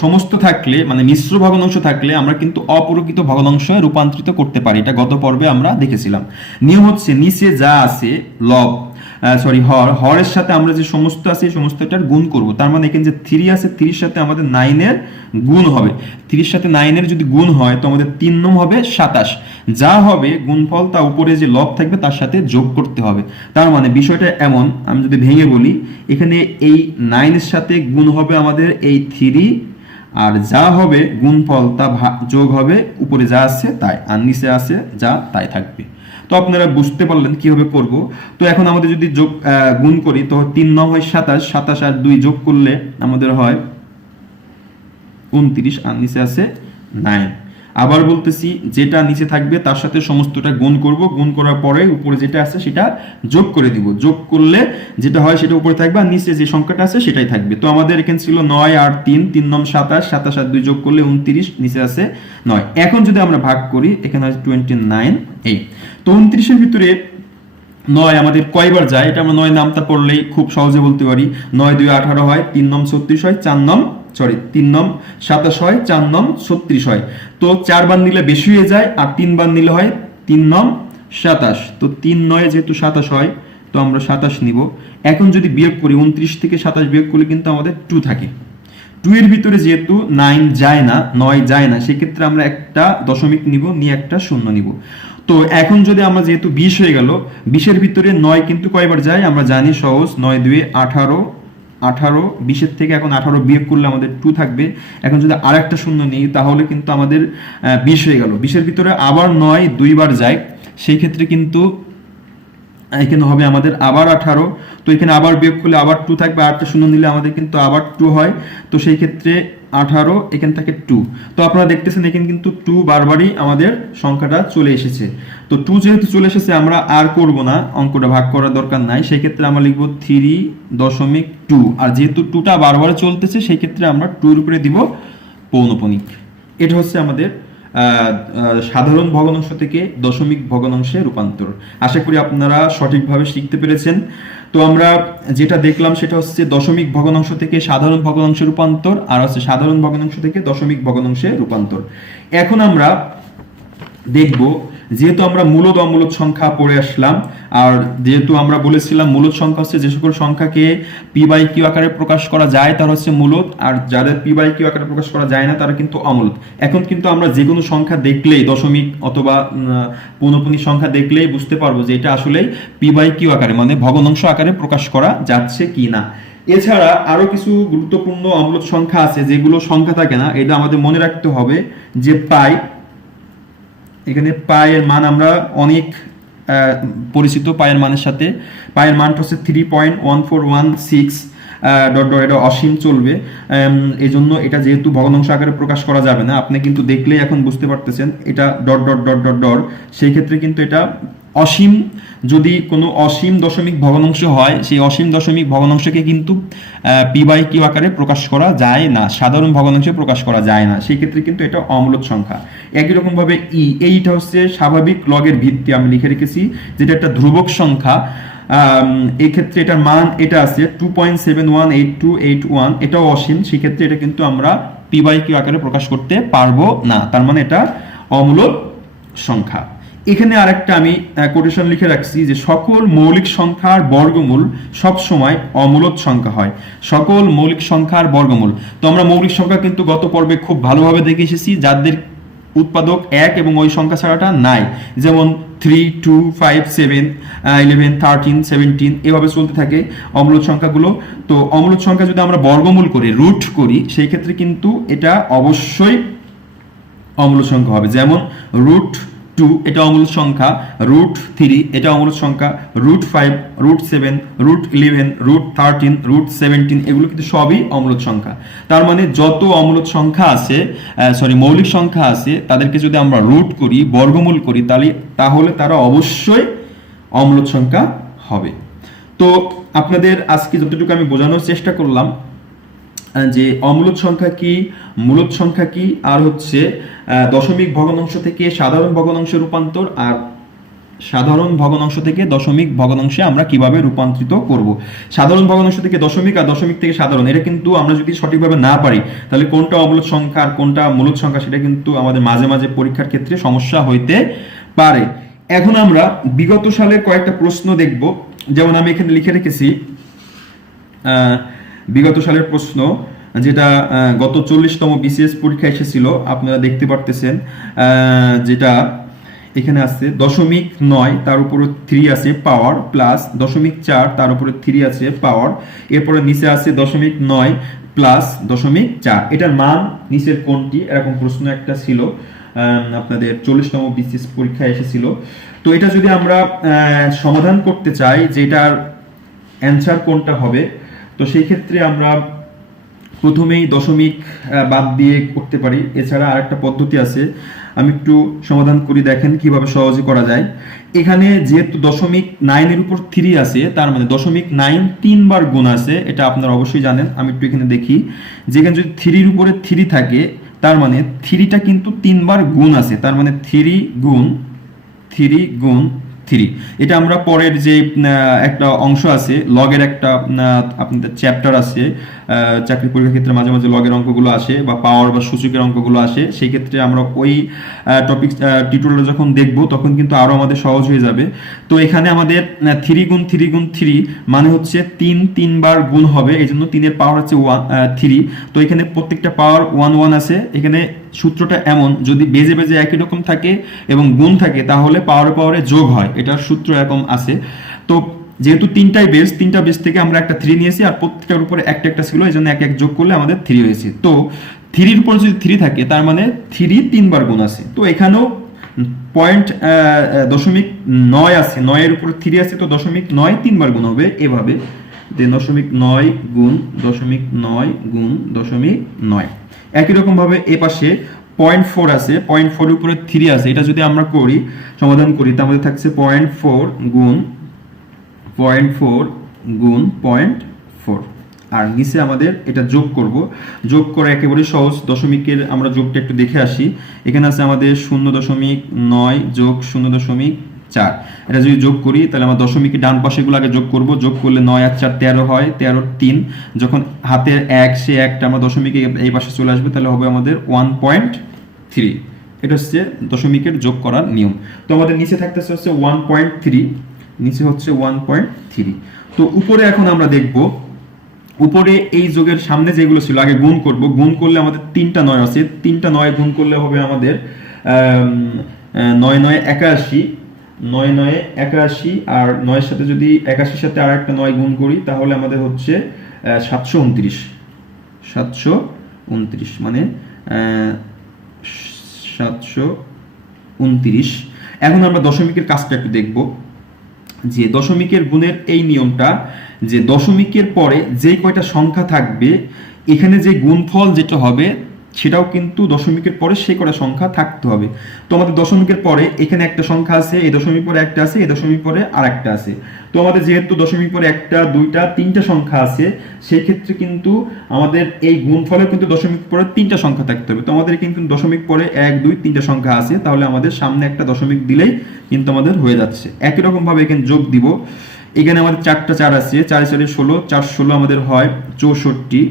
সমস্ত থাকলে মানে মিশ্র ভগ্নাংশ থাকলে আমরা কিন্তু অপরকিত ভগ্নাংশে রূপান্তরিত করতে পারি। এটা গত পর্বে আমরা দেখেছিলাম। নিয়ম হচ্ছে নিচে যা আছে হরের সাথে আমরা যে সমস্ত আছে এই সমস্তটার গুণ করব। তার মানে এখানে যে 3 আছে 3 এর সাথে আমাদের 9 এর গুণ হবে। 3 এর সাথে 9 এর যদি গুণ হয় তো আমাদের 3 9 হবে 27। যা হবে গুণফল তা উপরে যে লব থাকবে তার সাথে যোগ করতে হবে। তার মানে বিষয়টা এমন, আমি যদি ভেঙে বলি, এখানে এই 9 এর সাথে গুণ হবে আমাদের এই 3, আর যা হবে গুণফল তা যোগ হবে উপরে যা আছে তাই, আর নিচে আছে যা তাই থাকবে। তো আপনারা বুঝতে পারলেন কিভাবে করব। তো এখন আমাদের যদি গুণ করি তো 3 9 হয় 27, 27 আর 2 যোগ করলে আমাদের হয় 29, আর নিচে আছে 9। আবার বলতেছি, যেটা নিচে থাকবে তার সাথে সমস্তটা গুণ করব, গুণ করার পরে উপরে যেটা আছে সেটা যোগ করে দিব। যোগ করলে যেটা হয় সেটা উপরে থাকবে, আর নিচে যে সংখ্যাটা আছে সেটাই থাকবে। তো আমাদের এখানে ছিল 9 আর 3, 3 9 27, 27 আর 2 যোগ করলে 29, নিচে আছে 9। এখন যদি আমরা ভাগ করি এখানে আছে 29 এই। তো 29 এর ভিতরে 9 আমাদের কয়বার যায় এটা আমরা 9 নামটা পড়লেই খুব সহজে বলতে পারি। 9 2 18 হয়, 3 9 36 হয়, 3 9 27 হয়, 4 9 36 হয়। তো 4 বার নিলে বেশি হয়ে যায়, আর 3 বার নিলে হয় 3 9 27। তো 3 9 যেহেতু 27 হয় তো আমরা 27 নিব। এখন যদি বিয়োগ করি 29 থেকে 27 বিয়োগ করলে কিন্তু আমাদের 2 থাকে। 2 এর ভিতরে যেহেতু 9 যায় না, 9 যায় না, সেক্ষেত্রে আমরা একটা দশমিক নিব, নিয়ে একটা শূন্য নিব। তো এখন যদি আমরা যেহেতু 20 হয়ে গেল, 20 এর ভিতরে 9 কিন্তু কয়বার যায় আমরা জানি সহজ, 9 2 18, 20 এর থেকে এখন 18 বিয়োগ করলে আমাদের 2 থাকবে। এখন যদি আরেকটা শূন্য নিই তাহলে কিন্তু আমাদের 20 হয়ে গেল। 20 এর ভিতরে আবার 9 2 বার যায়, সেই ক্ষেত্রে কিন্তু এখানে হবে আমাদের আবার 18। তো এখানে আবার বিয়োগ করলে আবার 2 থাকবে, আরেকটা শূন্য নিলে আমাদের কিন্তু আবার 2 হয়। তো সেই ক্ষেত্রে 18 এখান থেকে 2। তো আপনারা দেখতেছেন এখানে কিন্তু 2 বারবারই আমাদের সংখ্যাটা চলে এসেছে। তো 2 যেহেতু চলে এসেছে আমরা আর করব না, অঙ্কটা ভাগ করার দরকার নাই। সেই ক্ষেত্রে আমরা লিখব 3.2, আর যেহেতু 2টা বারবার চলতেছে সেই ক্ষেত্রে আমরা 2 এর উপরে দিব পৌনঃপুনিক। এটা হচ্ছে আমাদের সাধারণ ভগ্নাংশ থেকে দশমিক ভগ্নাংশে রূপান্তর। আশা করি আপনারা সঠিকভাবে শিখতে পেরেছেন। তো আমরা যেটা দেখলাম সেটা হচ্ছে দশমিক ভগ্নাংশ থেকে সাধারণ ভগ্নাংশে রূপান্তর, আর হচ্ছে সাধারণ ভগ্নাংশ থেকে দশমিক ভগ্নাংশে রূপান্তর। এখন আমরা দেখব, যেহেতু আমরা মূলদ অমূলদ সংখ্যা পড়ে আসলাম, আর যেহেতু আমরা বলেছিলাম মূলদ সংখ্যা হচ্ছে যে সকল সংখ্যাকে পি বাই কিউ আকারে প্রকাশ করা যায় তারা হচ্ছে মূলদ, আর যাদের পি বাই কিউ আকারে প্রকাশ করা যায় না তারা কিন্তু অমূলদ। এখন কিন্তু আমরা যে কোনো সংখ্যা দেখলেই, দশমিক অথবা পৌনঃপুনিক সংখ্যা দেখলেই বুঝতে পারবো যে এটা আসলে পি বাই কিউ আকারে মানে ভগ্নাংশ আকারে প্রকাশ করা যাচ্ছে কি না। এছাড়া আরো কিছু গুরুত্বপূর্ণ অমূলদ সংখ্যা আছে যেগুলো সংখ্যা থাকে না, এটা আমাদের মনে রাখতে হবে যে পাই, এখানে পায়ের মান আমরা অনেক পরিচিত পায়ের মানের সাথে। পায়ের মানটা হচ্ছে 3.1416 ডট ডট, এটা অসীম চলবে। এই জন্য এটা যেহেতু ভগ্নাংশ আকারে প্রকাশ করা যাবে না, আপনি কিন্তু দেখলেই এখন বুঝতে পারতেছেন এটা dot dot dot dot dot, সেই ক্ষেত্রে কিন্তু এটা অসীম। যদি কোনো অসীম দশমিক ভগ্নাংশ হয়, সেই অসীম দশমিক ভগ্নাংশকে কিন্তু পি বাই কিউ আকারে প্রকাশ করা যায় না, সাধারণ ভগ্নাংশে প্রকাশ করা যায় না, সেই ক্ষেত্রে কিন্তু এটা অমূলদ সংখ্যা। একই রকম ভাবে এইটা হচ্ছে স্বাভাবিক লগের ভিত্তি, আমি লিখে রেখেছি, যেটা একটা ধ্রুবক সংখ্যা। এই ক্ষেত্রে এটার মান এটা আছে 2.718281, এটাও অসীম, সেক্ষেত্রে এটা কিন্তু আমরা পি বাই কিউ আকারে প্রকাশ করতে পারবো না, তার মানে এটা অমূলদ সংখ্যা। এখানে আরেকটা আমি কোটেশন লিখে রাখছি যে সকল মৌলিক সংখ্যার বর্গমূল সব সময় অমূলদ সংখ্যা হয়, সকল মৌলিক সংখ্যার বর্গমূল। তো আমরা মৌলিক সংখ্যা কিন্তু গত পর্বে খুব ভালোভাবে দেখে এসেছি, যাদের উৎপাদক এক এবং ওই সংখ্যা ছাড়াটা নাই, যেমন 3, 2, 5, 7, 11, 13, 17 এভাবে চলতে থাকে অমূলদ সংখ্যাগুলো। তো অমূলদ সংখ্যা যদি আমরা বর্গমূল করি, রুট করি, সেই ক্ষেত্রে কিন্তু এটা অবশ্যই অমূলদ সংখ্যা হবে। যেমন রুট 2 এটা অমূলদ সংখ্যা, রুট 3 এটা অমূলদ সংখ্যা, root 5, root 7, root 11, root 13, root 17 এগুলো কিন্তু সবই অমূলদ সংখ্যা। তার মানে যত অমূলদ সংখ্যা আছে, মৌলিক সংখ্যা আছে, তাদেরকে যদি আমরা রুট করি, বর্গমূল করি, তাহলে তারা অবশ্যই অমূলদ সংখ্যা হবে। তো আপনাদের আজকে যতটুকু আমি বোঝানোর চেষ্টা করলাম যে অমূলদ সংখ্যা কি, মূলদ সংখ্যা কি, আর হচ্ছে দশমিক ভগ্নাংশ থেকে সাধারণ ভগ্নাংশে রূপান্তর, আর সাধারণ ভগ্নাংশ থেকে দশমিক ভগ্নাংশে আমরা কিভাবে রূপান্তরিত করব। সাধারণ ভগ্নাংশ থেকে দশমিক আর দশমিক থেকে সাধারণ, এটা কিন্তু আমরা যদি সঠিকভাবে না পারি তাহলে কোনটা অমূলদ সংখ্যা আর কোনটা মূলদ সংখ্যা সেটা কিন্তু আমাদের মাঝে মাঝে পরীক্ষার ক্ষেত্রে সমস্যা হইতে পারে। এখন আমরা বিগত সালের কয়েকটা প্রশ্ন দেখব, যেমন আমি এখানে লিখে রেখেছি বিগত সালের প্রশ্ন, যেটা গত 40তম বিসিএস পরীক্ষা এসেছিল, আপনারা দেখতে পারতেছেন, যেটা এখানে আছে 0.9 তার উপরে 3 আছে পাওয়ার, প্লাস 0.4 তার উপরে 3 আছে পাওয়ার, এরপরে নিচে আছে 0.9 প্লাস 0.4, এটার মান নিচের কোনটি, এরকম প্রশ্ন একটা ছিল আপনাদের 40তম বিসিএস পরীক্ষা এসেছিল। তো এটা যদি আমরা সমাধান করতে চাই যে এটার অ্যান্সার কোনটা হবে, তো সেই ক্ষেত্রে আমরা প্রথমেই দশমিক বাদ দিয়ে করতে পারি। এছাড়া আরেকটা পদ্ধতি আছে, আমি একটু সমাধান করি, দেখেন কিভাবে সহজে করা যায়। এখানে যেহেতু 0.9 এর উপর 3 আছে, তার মানে 0.9 3 বার গুণ আছে, এটা আপনারা অবশ্যই জানেন। আমি একটু এখানে দেখি, যেখানে যদি 3 এর উপরে 3 থাকে, তার মানে 3টা কিন্তু 3 বার গুণ আছে, তার মানে 3 গুণ 3, এটা আমরা পরের যে একটা অংশ আছে লগের, একটা আপনাদের চ্যাপ্টার আছে চাকরি পরীক্ষার ক্ষেত্রে মাঝে মাঝে লগের অঙ্কগুলো আসে বা পাওয়ার বা সূচকের অঙ্কগুলো আসে, সেই ক্ষেত্রে আমরা ওই টপিক টিউটোরিয়াল যখন দেখব তখন কিন্তু আরো আমাদের সহজ হয়ে যাবে। তো এখানে আমাদের 3 গুণ 3 মানে হচ্ছে 3 বার গুণ হবে, এই জন্য 3 এর পাওয়ার হচ্ছে 3। তো এখানে প্রত্যেকটা পাওয়ার 1 1 আছে। এখানে সূত্রটা এমন, যদি বেজে বেজে একই রকম থাকে এবং গুণ থাকে তাহলে পাওয়ারে পাওয়ারে যোগ হয়, এটার সূত্র এরকম আছে। তো যেহেতু তিনটা বেস থেকে আমরা একটা 3 নিয়েছি, আর প্রত্যেকটার উপরে একটা একটা ছিল, এই জন্য এক এক যোগ করলে আমাদের 3 হয়েছে। তো 3 এর উপর যদি 3 থাকে, তার মানে 3 3 বার গুণ আছে। তো এখানেও পয়েন্ট 0.9 আছে, 9 এর উপর 3 আছে, তো 0.9 3 বার গুণ হবে, এভাবে 0.9 গুণ 0.9 গুণ 0.9। একই রকম ভাবে এ পাশে 0.4 আছে, 0.4 এর উপরে 3 আছে, এটা যদি আমরা করি সমাধান করি, তাহলে আমাদের থাকছে 0.4 গুণ 0.4, আর নিচে আমাদের এটা যোগ করব। যোগ করে একেবারে সহজ, দশমিকের আমরা যোগটা একটু দেখে আসি। এখানে আছে আমাদের 0.9 যোগ 0.4, এটা যদি যোগ করি তাহলে আমরা দশমিকের ডান পাশেগুলো আগে যোগ করব। যোগ করলে 9 আর 4 13 হয়, 13 3, যখন হাতের 1 সে একটা আমরা দশমিকে এই পাশে চলে আসবে, তাহলে হবে আমাদের 1.3। এটা হচ্ছে দশমিকের যোগ করার নিয়ম। তো আমাদের নিচে থাকতেছে হচ্ছে 1.3, নিচে হচ্ছে 1.3। তো উপরে এখন আমরা দেখব, উপরে এই যোগের সামনে যেগুলো ছিল আগে গুণ করব, গুণ করলে আমাদের 3টা 9 আছে, 3টা 9 গুণ করলে হবে আমাদের 9 9 81, 9 9 81, আর 9 সাথে যদি 81 সাথে আর একটা 9 গুণ করি তাহলে আমাদের হচ্ছে 729, 729 মানে 729। এখন আমরা দশমিকের কাজটা একটু দেখব, যে দশমিকের গুণের এই নিয়মটা, যে দশমিকের পরে যে কয়টা সংখ্যা থাকবে এখানে যে গুণফল যেটা হবে সেটাও কিন্তু দশমিকের পরে সেই কয়টা সংখ্যা থাকতে হবে। তো আমাদের দশমিকের পরে এখানে একটা সংখ্যা আছে, এই দশমিক পরে একটা আছে, এই দশমিক পরে আর একটা আছে। তো আমাদের যেহেতু দশমিক পরে একটা, দুইটা, তিনটা সংখ্যা আছে, সেই ক্ষেত্রে কিন্তু আমাদের এই গুণফলে কিন্তু দশমিক পরে 3টা সংখ্যা থাকতে হবে। তো আমাদের কিন্তু দশমিক পরে 1 2 3টা সংখ্যা আছে, তাহলে আমাদের সামনে একটা দশমিক দিলেই কিন্তু আমাদের হয়ে যাচ্ছে। একই রকম ভাবে এখানে যোগ দিব, এখানে আমাদের 4টা 4 আছে, 4 4 16, 4 16 আমাদের হয় 64।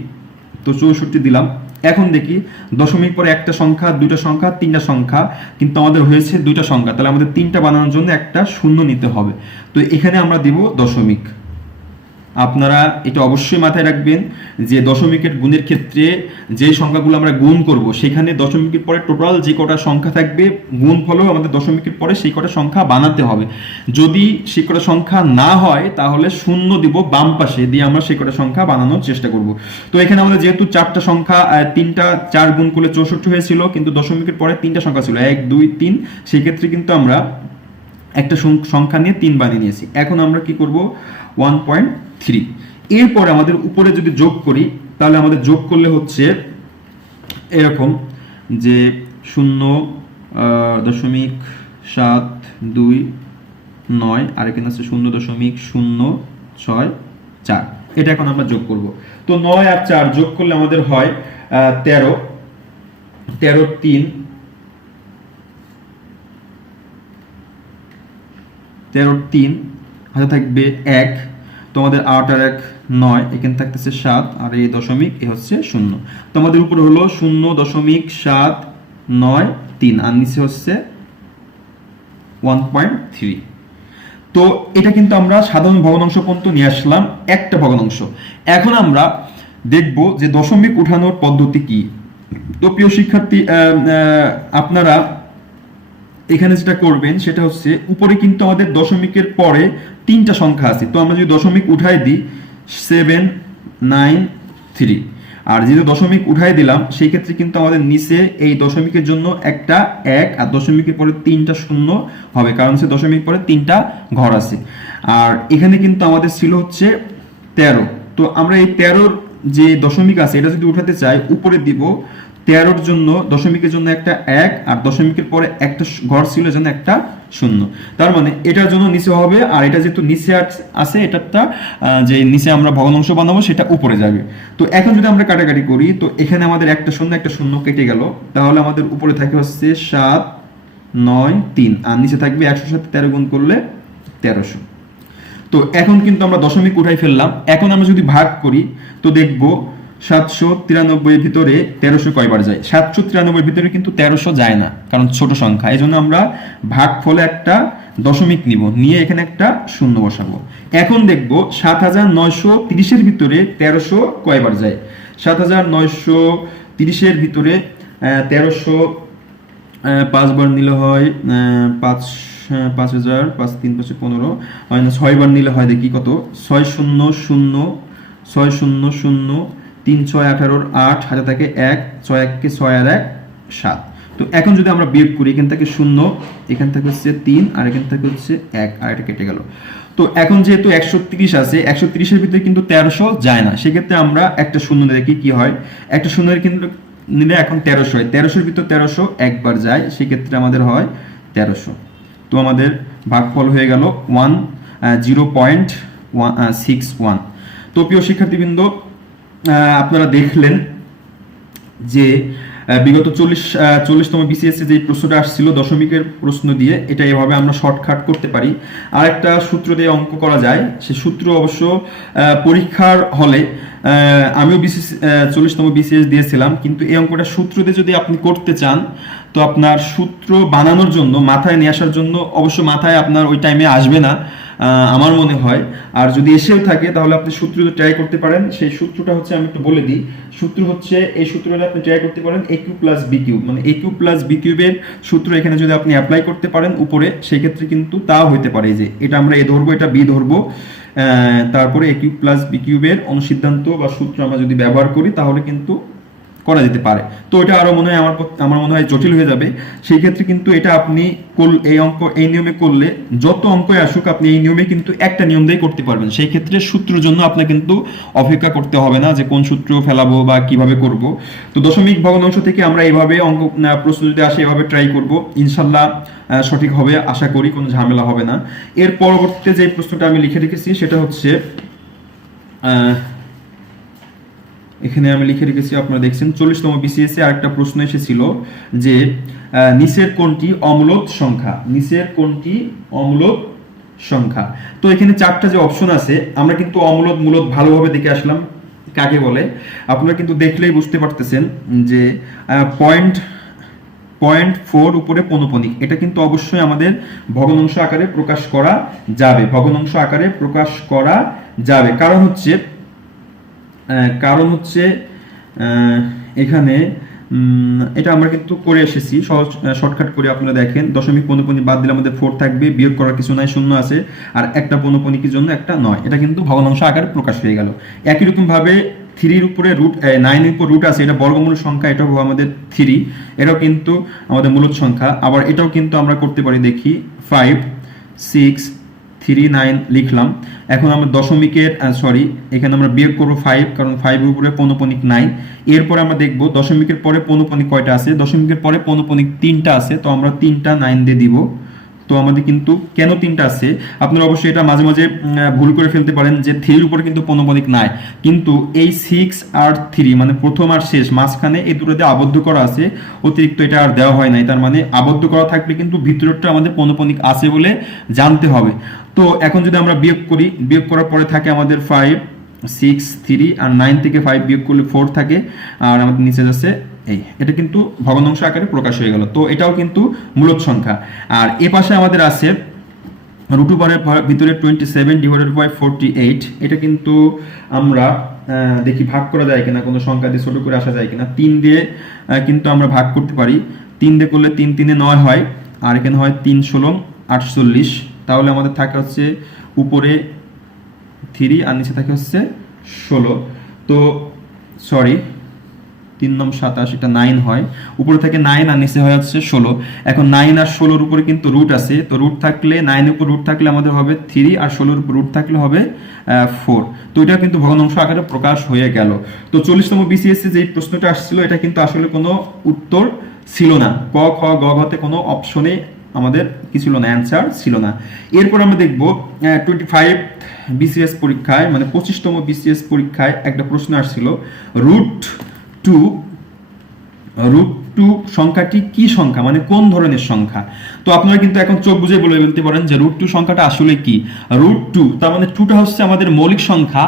তো 64 দিলাম। এখন দেখি দশমিক পরে একটা সংখ্যা, দুইটা সংখ্যা, 3টা সংখ্যা, কিন্তু আমাদের হয়েছে 2টা সংখ্যা, তাহলে আমাদের 3টা বানানোর জন্য একটা শূন্য নিতে হবে। তো এখানে আমরা দিব দশমিক। আপনারা এটা অবশ্যই মাথায় রাখবেন যে দশমিকের গুণের ক্ষেত্রে যে সংখ্যাগুলো আমরা গুণ করব সেখানে দশমিকের পরে টোটাল যে কটা সংখ্যা থাকবে গুণফলও আমাদের দশমিকের পরে সেই কটা সংখ্যা বানাতে হবে। যদি সেই কটা সংখ্যা না হয় তাহলে শূন্য দিব বাম পাশে, দিয়ে আমরা সেই কটা সংখ্যা বানানোর চেষ্টা করব। তো এখানে আমাদের যেহেতু 4টা সংখ্যা, 3টা 4 গুণ করলে 64 হয়েছিল, কিন্তু দশমিকের পরে 3টা সংখ্যা ছিল 1 2 3, সেই ক্ষেত্রে কিন্তু আমরা একটা সংখ্যা নিয়ে 3 বানিয়ে নিয়েছি। এখন আমরা কি করব, 1.3। এরপর আমাদের উপরে যদি যোগ করি তাহলে আমাদের যোগ করলে হচ্ছে এরকম যে 0.729, আর এখানে আছে 0.064। এটা এখন আমরা যোগ করব। তো 9 আর 4 যোগ করলে আমাদের হয় 13, 13 3, 13 3 হাতে থাকবে 1, তো আমাদের 8 আর 1 9, এখানে থাকতেছে 7, আর এই দশমিক এ হচ্ছে 0। তো আমাদের উপরে হলো 0.793, আর নিচে হচ্ছে 1.3। তো এটা কিন্তু আমরা সাধারণ ভগ্নাংশ পর্যন্ত নিয়ে আসলাম, একটা ভগ্নাংশ। এখন আমরা দেখব যে দশমিক উঠানোর পদ্ধতি কি। তো প্রিয় শিক্ষার্থী, আপনারা এখানে যেটা করবেন সেটা হচ্ছে, উপরে কিন্তু আমাদের দশমিকের পরে 3টা সংখ্যা আছে। তো আমরা যদি দশমিক উঠাই দিই 793, আর যেহেতু দশমিক উঠাই দিলাম সেই ক্ষেত্রে কিন্তু আমাদের নিচে এই দশমিকের জন্য একটা 1, আর দশমিকের পরে 3টা শূন্য হবে, কারণ হচ্ছে দশমিক পরে 3টা ঘর আছে। আর এখানে কিন্তু আমাদের ছিল হচ্ছে 13। তো আমরা এই 13র যে দশমিক আছে এটা যদি উঠাতে চাই, উপরে দিব 13র জন্য, দশমিকের জন্য একটা 1, আর দশমিকের পরে একটা ঘর ছিল জন্য একটা 0। তার মানে এটার জন্য নিচে হবে, আর এটা যেহেতু নিচে আছে এটারটা যে নিচে আমরা ভগ্নাংশ বানাবো সেটা উপরে যাবে। তো এখন যদি আমরা কাটাকাটি করি, তো এখানে আমাদের একটা 0 কেটে গেল, তাহলে আমাদের উপরে থাকে হচ্ছে 793, আর নিচে থাকবে 100 সাথে 13 গুণ করলে 1300। তো এখন কিন্তু আমরা দশমিক উঠাই ফেললাম। এখন আমরা যদি ভাগ করি তো দেখব 793 এর ভিতরে 1300 কয়বার যায়। 793 এর ভিতরে কিন্তু 1300 যায় না, কারণ ছোট সংখ্যা। এই জন্য আমরা ভাগফলে একটা দশমিক নিব, নিয়ে এখানে একটা শূন্য বসাবো। এখন দেখব 7930 এর ভিতরে 1300 কয়বার যায়। 7930 এর ভিতরে 1300 5 বার নিলে হয় 5000, 5 3 5 15, হয় না 6 বার নিলে হয়, দেখি কত, 600 600 3 6 18, 8 হাতে থাকে 1, 6 1 কে 6 আর 1 7। তো এখন যদি আমরা বিয়োগ করি, এখান থেকে 0, এখান থেকে হচ্ছে 3, আর এখান থেকে হচ্ছে 1, আর এটা কেটে গেল। তো এখন যেহেতু 130 আছে, 130 এর ভিতরে কিন্তু 1300 যায় না, সেক্ষেত্রে আমরা একটা শূন্য দেখি কি হয়। একটা শূন্যের কিন্তু নিলে এখন 1300 হয়, 1300 এর ভিতর 1300 একবার যায়, সেক্ষেত্রে আমাদের হয় 1300। তো আমাদের ভাগফল হয়ে গেল 0.61। তো প্রিয় শিক্ষার্থীবৃন্দ, আপনারা দেখলেন যে বিগত 40তম বিসিএস যে প্রশ্নটা আসছিল দশমিকের প্রশ্ন দিয়ে, এটা এভাবে আমরা শর্টকাট করতে পারি। আরেকটা সূত্র দিয়ে অঙ্ক করা যায়, সে সূত্র অবশ্য পরীক্ষার হলে আমিও 40তম বিসিএস দিয়েছিলাম, কিন্তু এই অঙ্কটা সূত্র দিয়ে যদি আপনি করতে চান, তো আপনার সূত্র বানানোর জন্য, মাথায় নিয়ে আসার জন্য, অবশ্য মাথায় আপনার ওই টাইমে আসবে না আমার মনে হয়। আর যদি এসেও থাকে তাহলে আপনি সূত্র ট্রাই করতে পারেন। সেই সূত্রটা হচ্ছে, আমি একটু বলে দিই, সূত্র হচ্ছে এই সূত্রটা আপনি ট্রাই করতে পারেন a cube plus b cube, মানে a কিউব প্লাস b কিউবের সূত্র এখানে যদি আপনি অ্যাপ্লাই করতে পারেন উপরে, সেই ক্ষেত্রে কিন্তু তাও হইতে পারে যে এটা আমরা a ধরবো, এটা b ধরবো, তারপরে a কিউব প্লাস b কিউবের অনুসিদ্ধান্ত বা সূত্র আমরা যদি ব্যবহার করি তাহলে কিন্তু করা যেতে পারে। তো এটা আরো মনে হয় আমার মনে হয় জটিল হয়ে যাবে। সেই ক্ষেত্রে কিন্তু এটা আপনি এই অঙ্ক এই নিয়মে করলে, যত অঙ্কই আসুক আপনি এই নিয়মে কিন্তু একটা নিয়ম দিয়ে করতে পারবেন। সেই ক্ষেত্রে সূত্রের জন্য আপনার কিন্তু অপেক্ষা করতে হবে না যে কোন সূত্র ফেলাবো বা কিভাবে করব। তো দশমিক ভগ্নাংশ থেকে আমরা এইভাবে অঙ্ক প্রশ্ন যদি আসে এভাবে ট্রাই করব, ইনশাল্লাহ সঠিক হবে আশা করি, কোনো ঝামেলা হবে না। এর পরবর্তীতে যে প্রশ্নটা আমি লিখে রেখেছি সেটা হচ্ছে, এখানে আমি লিখে রেখেছি, আপনারা দেখছেন 40তম বিসিএস এ আরেকটা প্রশ্ন এসেছিল যে নিচের কোনটি অম্লত সংখ্যা, নিচের কোনটি অম্লত সংখ্যা। তো এখানে চারটা যে অপশন আছে, আমরা কিন্তু অম্লত মূলত ভালোভাবে দেখে আসলাম কাকে বলে। আপনারা কিন্তু দেখলেই বুঝতে পারতেছেন যে 0.4 উপরে পৌনঃপুনিক, এটা কিন্তু অবশ্যই আমাদের ভগ্নাংশ আকারে প্রকাশ করা যাবে, ভগ্নাংশ আকারে প্রকাশ করা যাবে। কারণ হচ্ছে এখানে এটা আমরা কিন্তু করে এসেছি শর্টকাট করে। আপনারা দেখেন দশমিক পৌনঃপুনিক বাদ দিলে আমাদের 4 থাকবে, বিয়োগ করার কিছু নাই, শূন্য আছে, আর একটা পৌনঃপুনিকের জন্য একটা নয়, এটা কিন্তু ভগ্নাংশ আকারে প্রকাশ হয়ে গেল। একই রকম ভাবে 3 উপরে রুট 9 এর উপর রুট আছে, এটা বর্গমূল সংখ্যা, এটাও আমাদের 3, এটাও কিন্তু আমাদের মূলদ সংখ্যা। আবার এটাও কিন্তু আমরা করতে পারি, দেখি 5 6 3 9 লিখলাম। এখন আমরা দশমিকের এখানে আমরা বিয়োগ করবো 5, কারণ 5 এর উপরে পৌনঃপুনিক 9। এরপর আমরা দেখব দশমিকের পরে পৌনঃপুনিক কয়টা আছে, দশমিকের পরে পৌনঃপুনিক 3টা আছে, তো আমরা 3টা 9 দিয়ে দিব। তো আমাদের কিন্তু কেন 3টা আছে, আপনারা অবশ্যই এটা মাঝে মাঝে ভুল করে ফেলতে পারেন যে 3 এর উপরে কিন্তু পৌনঃপুনিক নাই, কিন্তু এই 6 আর 3 মানে প্রথম আর শেষ মাঝখানে এই দুটোতে আবদ্ধ করা আছে, অতিরিক্ত এটা আর দেওয়া হয় নাই। তার মানে আবদ্ধ করা থাকলে কিন্তু ভিতরটা আমাদের পৌনঃপুনিক আছে বলে জানতে হবে। তো এখন যদি আমরা বিয়োগ করি, বিয়োগ করার পরে থাকে আমাদের 5 6 3, আর 9 থেকে 5 বিয়োগ করলে 4 থাকে, আর আমাদের নিচে যাচ্ছে এটা কিন্তু ভগ্নাংশ আকারে প্রকাশ হয়ে গেল। তো এটাও কিন্তু মূলদ সংখ্যা। আর এ পাশে আমাদের আছে রুট ওভারের ভিতরে 27/48, এটা কিন্তু আমরা দেখি ভাগ করা যায় কিনা, কোনো সংখ্যা দিয়ে ছোট করে আসা যায় কিনা। 3 দিয়ে কিন্তু আমরা ভাগ করতে পারি, 3 দিয়ে করলে 3 3 9 হয়, আর এখানে হয় 3 16 48, তাহলে আমাদের থাকে হচ্ছে উপরে 3 আর নিচে থাকে হচ্ছে 16। তো 3 9 27, এটা 9 হয়, উপরে থেকে 9 আর নিচে হয় হচ্ছে 16। এখন 9 আর 16 উপরে কিন্তু রুট আছে, তো রুট থাকলে 9 এর উপর রুট থাকলে আমাদের হবে 3, আর 16 এর উপর রুট থাকলে হবে 4। তো এটা কিন্তু ভগ্নাংশ আকারে প্রকাশ হয়ে গেল। তো 40তম বিসিএস যে প্রশ্নটা আসছিল, এটা কিন্তু আসলে কোনো উত্তর ছিল না, ক খ গ ঘতে কোনো অপশনে আমাদের কি ছিল না, অ্যান্সার ছিল না। এরপর আমরা দেখব 25 বিসিএস পরীক্ষায়, মানে 25তম বিসিএস পরীক্ষায় একটা প্রশ্ন আসছিল, রুট টু সংখ্যাটি কি সংখ্যা, মানে কোন ধরনের সংখ্যা। তো আপনারা কিন্তু এখন চোখ বুঝে বলতে পারেন যে √2 সংখ্যাটা আসলে কি। √2 তার মানে 2টা হচ্ছে আমাদের মৌলিক সংখ্যা,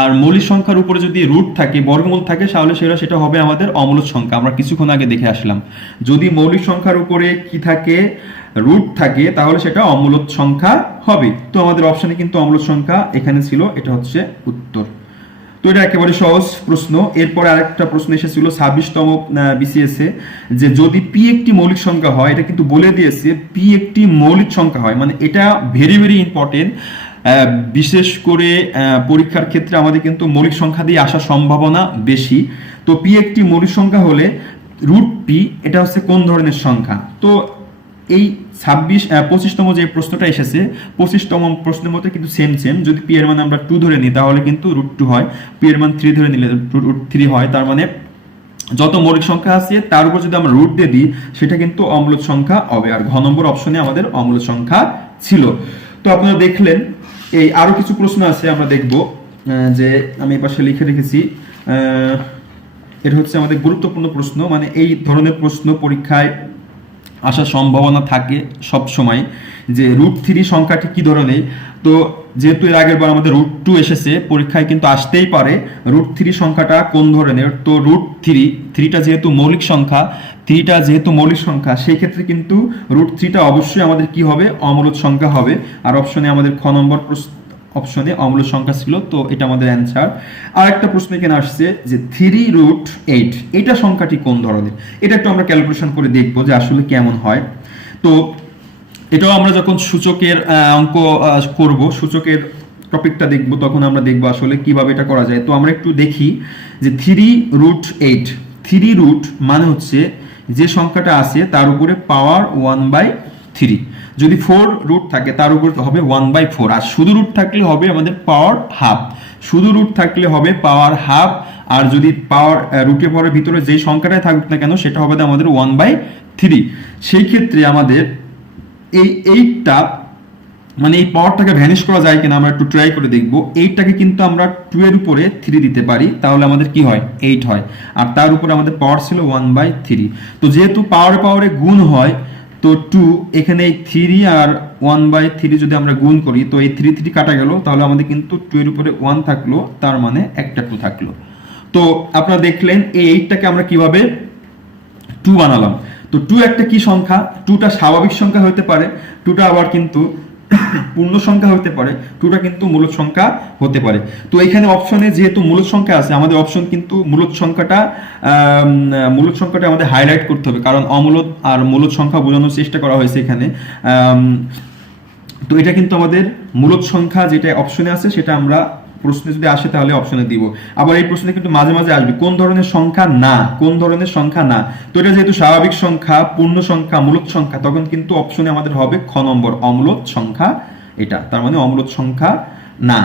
আর মৌলিক সংখ্যার উপরে যদি রুট থাকে, বর্গমূল থাকে, তাহলে সেটা হবে আমাদের অমূলদ সংখ্যা। আমরা কিছুক্ষণ আগে দেখে আসলাম, যদি মৌলিক সংখ্যার উপরে কি থাকে, রুট থাকে, তাহলে সেটা অমূলদ সংখ্যা হবে। তো আমাদের অপশনে কিন্তু অমূলদ সংখ্যা এখানে ছিল, এটা হচ্ছে উত্তর। তো এটা একেবারে সহজ প্রশ্ন। এরপর আরেকটা প্রশ্ন এসেছিল 26তম বিসিএস এ, যে যদি পি একটি মৌলিক সংখ্যা হয়, এটা কিন্তু বলে দিয়েছে পি একটি মৌলিক সংখ্যা হয়, মানে এটা ভেরি ভেরি ইম্পর্টেন্ট। বিশেষ করে পরীক্ষার ক্ষেত্রে আমাদের কিন্তু মৌলিক সংখ্যা দিয়ে আসার সম্ভাবনা বেশি। তো পি একটি মৌলিক সংখ্যা হলে √p এটা হচ্ছে কোন ধরনের সংখ্যা। তো এই 25তম যে প্রশ্নটা এসেছে, 25তম প্রশ্নের মধ্যে কিন্তু সেম, যদি পি এর মান আমরা 2 ধরে নিই তাহলে কিন্তু √2 হয়, পি এর মান 3 ধরে নিলে √3 হয়। তার মানে যত মৌলিক সংখ্যা আছে তার উপর যদি আমরা রুট দিয়ে দিই, সেটা কিন্তু অম্লদ সংখ্যা হবে। আর ঘ নম্বর অপশনে আমাদের অম্লদ সংখ্যা ছিল। তো আপনারা দেখলেন, এই আরো কিছু প্রশ্ন আছে আমরা দেখব, যে আমি এই পাশে লিখে রেখেছি। এটা হচ্ছে আমাদের গুরুত্বপূর্ণ প্রশ্ন, মানে এই ধরনের প্রশ্ন পরীক্ষায় আসার সম্ভাবনা থাকে সব সময়, যে √3 সংখ্যাটি কি ধরনের। তো যেহেতু এর আগের বার আমাদের √2 এসেছে, পরীক্ষায় কিন্তু আসতেই পারে √3 সংখ্যাটা কোন ধরনের। তো √3টা যেহেতু মৌলিক সংখ্যা, সেই ক্ষেত্রে কিন্তু √3টা অবশ্যই আমাদের কি হবে, অমূলদ সংখ্যা হবে। আর অপশনে আমাদের খ নম্বর অপশনে অমূলদ সংখ্যা ছিল, তো এটা আমাদের অ্যান্সার। আর একটা প্রশ্ন এখানে আসছে যে 3√8 এটা সংখ্যাটি কোন ধরনের। এটা একটু আমরা ক্যালকুলেশন করে দেখব যে আসলে কেমন হয়। তো এটাও আমরা যখন সূচকের অঙ্ক করব, সূচকের টপিকটা দেখব, তখন আমরা দেখব আসলে কিভাবে এটা করা যায়। তো আমরা একটু দেখি যে 3√8, 3 মানে হচ্ছে যে সংখ্যাটা আছে তার উপরে পাওয়ার 1/3। যদি 4 রুট থাকে তার উপর হবে 1/4, আর শুধু রুট থাকলে হবে আমাদের পাওয়ার হাফ। শুধু রুট থাকলে হবে পাওয়ার হাফ, আর যদি পাওয়ার রুটের পরের ভিতরে যে সংখ্যাটাই থাকুক না কেন সেটা হবে আমাদের 1/3। সেই ক্ষেত্রে আমাদের এই 8টা, মানে এই পাওয়ারটাকে ভ্যানিশ করা যায় কিনা আমরা একটু ট্রাই করে দেখব। 8টাকে কিন্তু আমরা 2 এর উপরে 3 দিতে পারি, তাহলে আমাদের কি হয়, 8 হয়। আর তার উপরে আমাদের পাওয়ার ছিল 1/3। তো যেহেতু পাওয়ারে গুণ হয়, তো 2 এখানে এই 3 আর 1/3 যদি আমরা গুণ করি, তো এই 3 কাটা গেল, তাহলে আমাদের কিন্তু 2 এর উপরে 1 থাকলো, তার মানে একটা 2 থাকলো। তো আপনারা দেখলেন এই 8টাকে আমরা কিভাবে 2 বানালাম। তো 2 একটা কি সংখ্যা, 2টা স্বাভাবিক সংখ্যা হতে পারে, 2টা আবার কিন্তু পূর্ণ সংখ্যা হতে পারে, 2টা কিন্তু মূলদ সংখ্যা হতে পারে। তো এখানে অপশনে যেহেতু মূলদ সংখ্যা আছে, আমাদের অপশন কিন্তু মূলদ সংখ্যাটা আমাদের হাইলাইট করতে হবে, কারণ অমূলদ আর মূলদ সংখ্যা বোঝানোর চেষ্টা করা হয়েছে এখানে। তো এটা কিন্তু আমাদের মূলদ সংখ্যা যেটা অপশনে আছে, সেটা আমরা প্রশ্নে যদি আসে তাহলে অপশনে দিব। আবার এই প্রশ্নে কিন্তু মাঝে মাঝে আসবে কোন ধরনের সংখ্যা না, কোন ধরনের সংখ্যা না। তো এটা যেহেতু স্বাভাবিক সংখ্যা, পূর্ণ সংখ্যা, মূলদ সংখ্যা, তখন কিন্তু অপশনে আমাদের হবে খ নম্বর অমূলদ সংখ্যা। এটা তার মানে অমূলদ সংখ্যা না।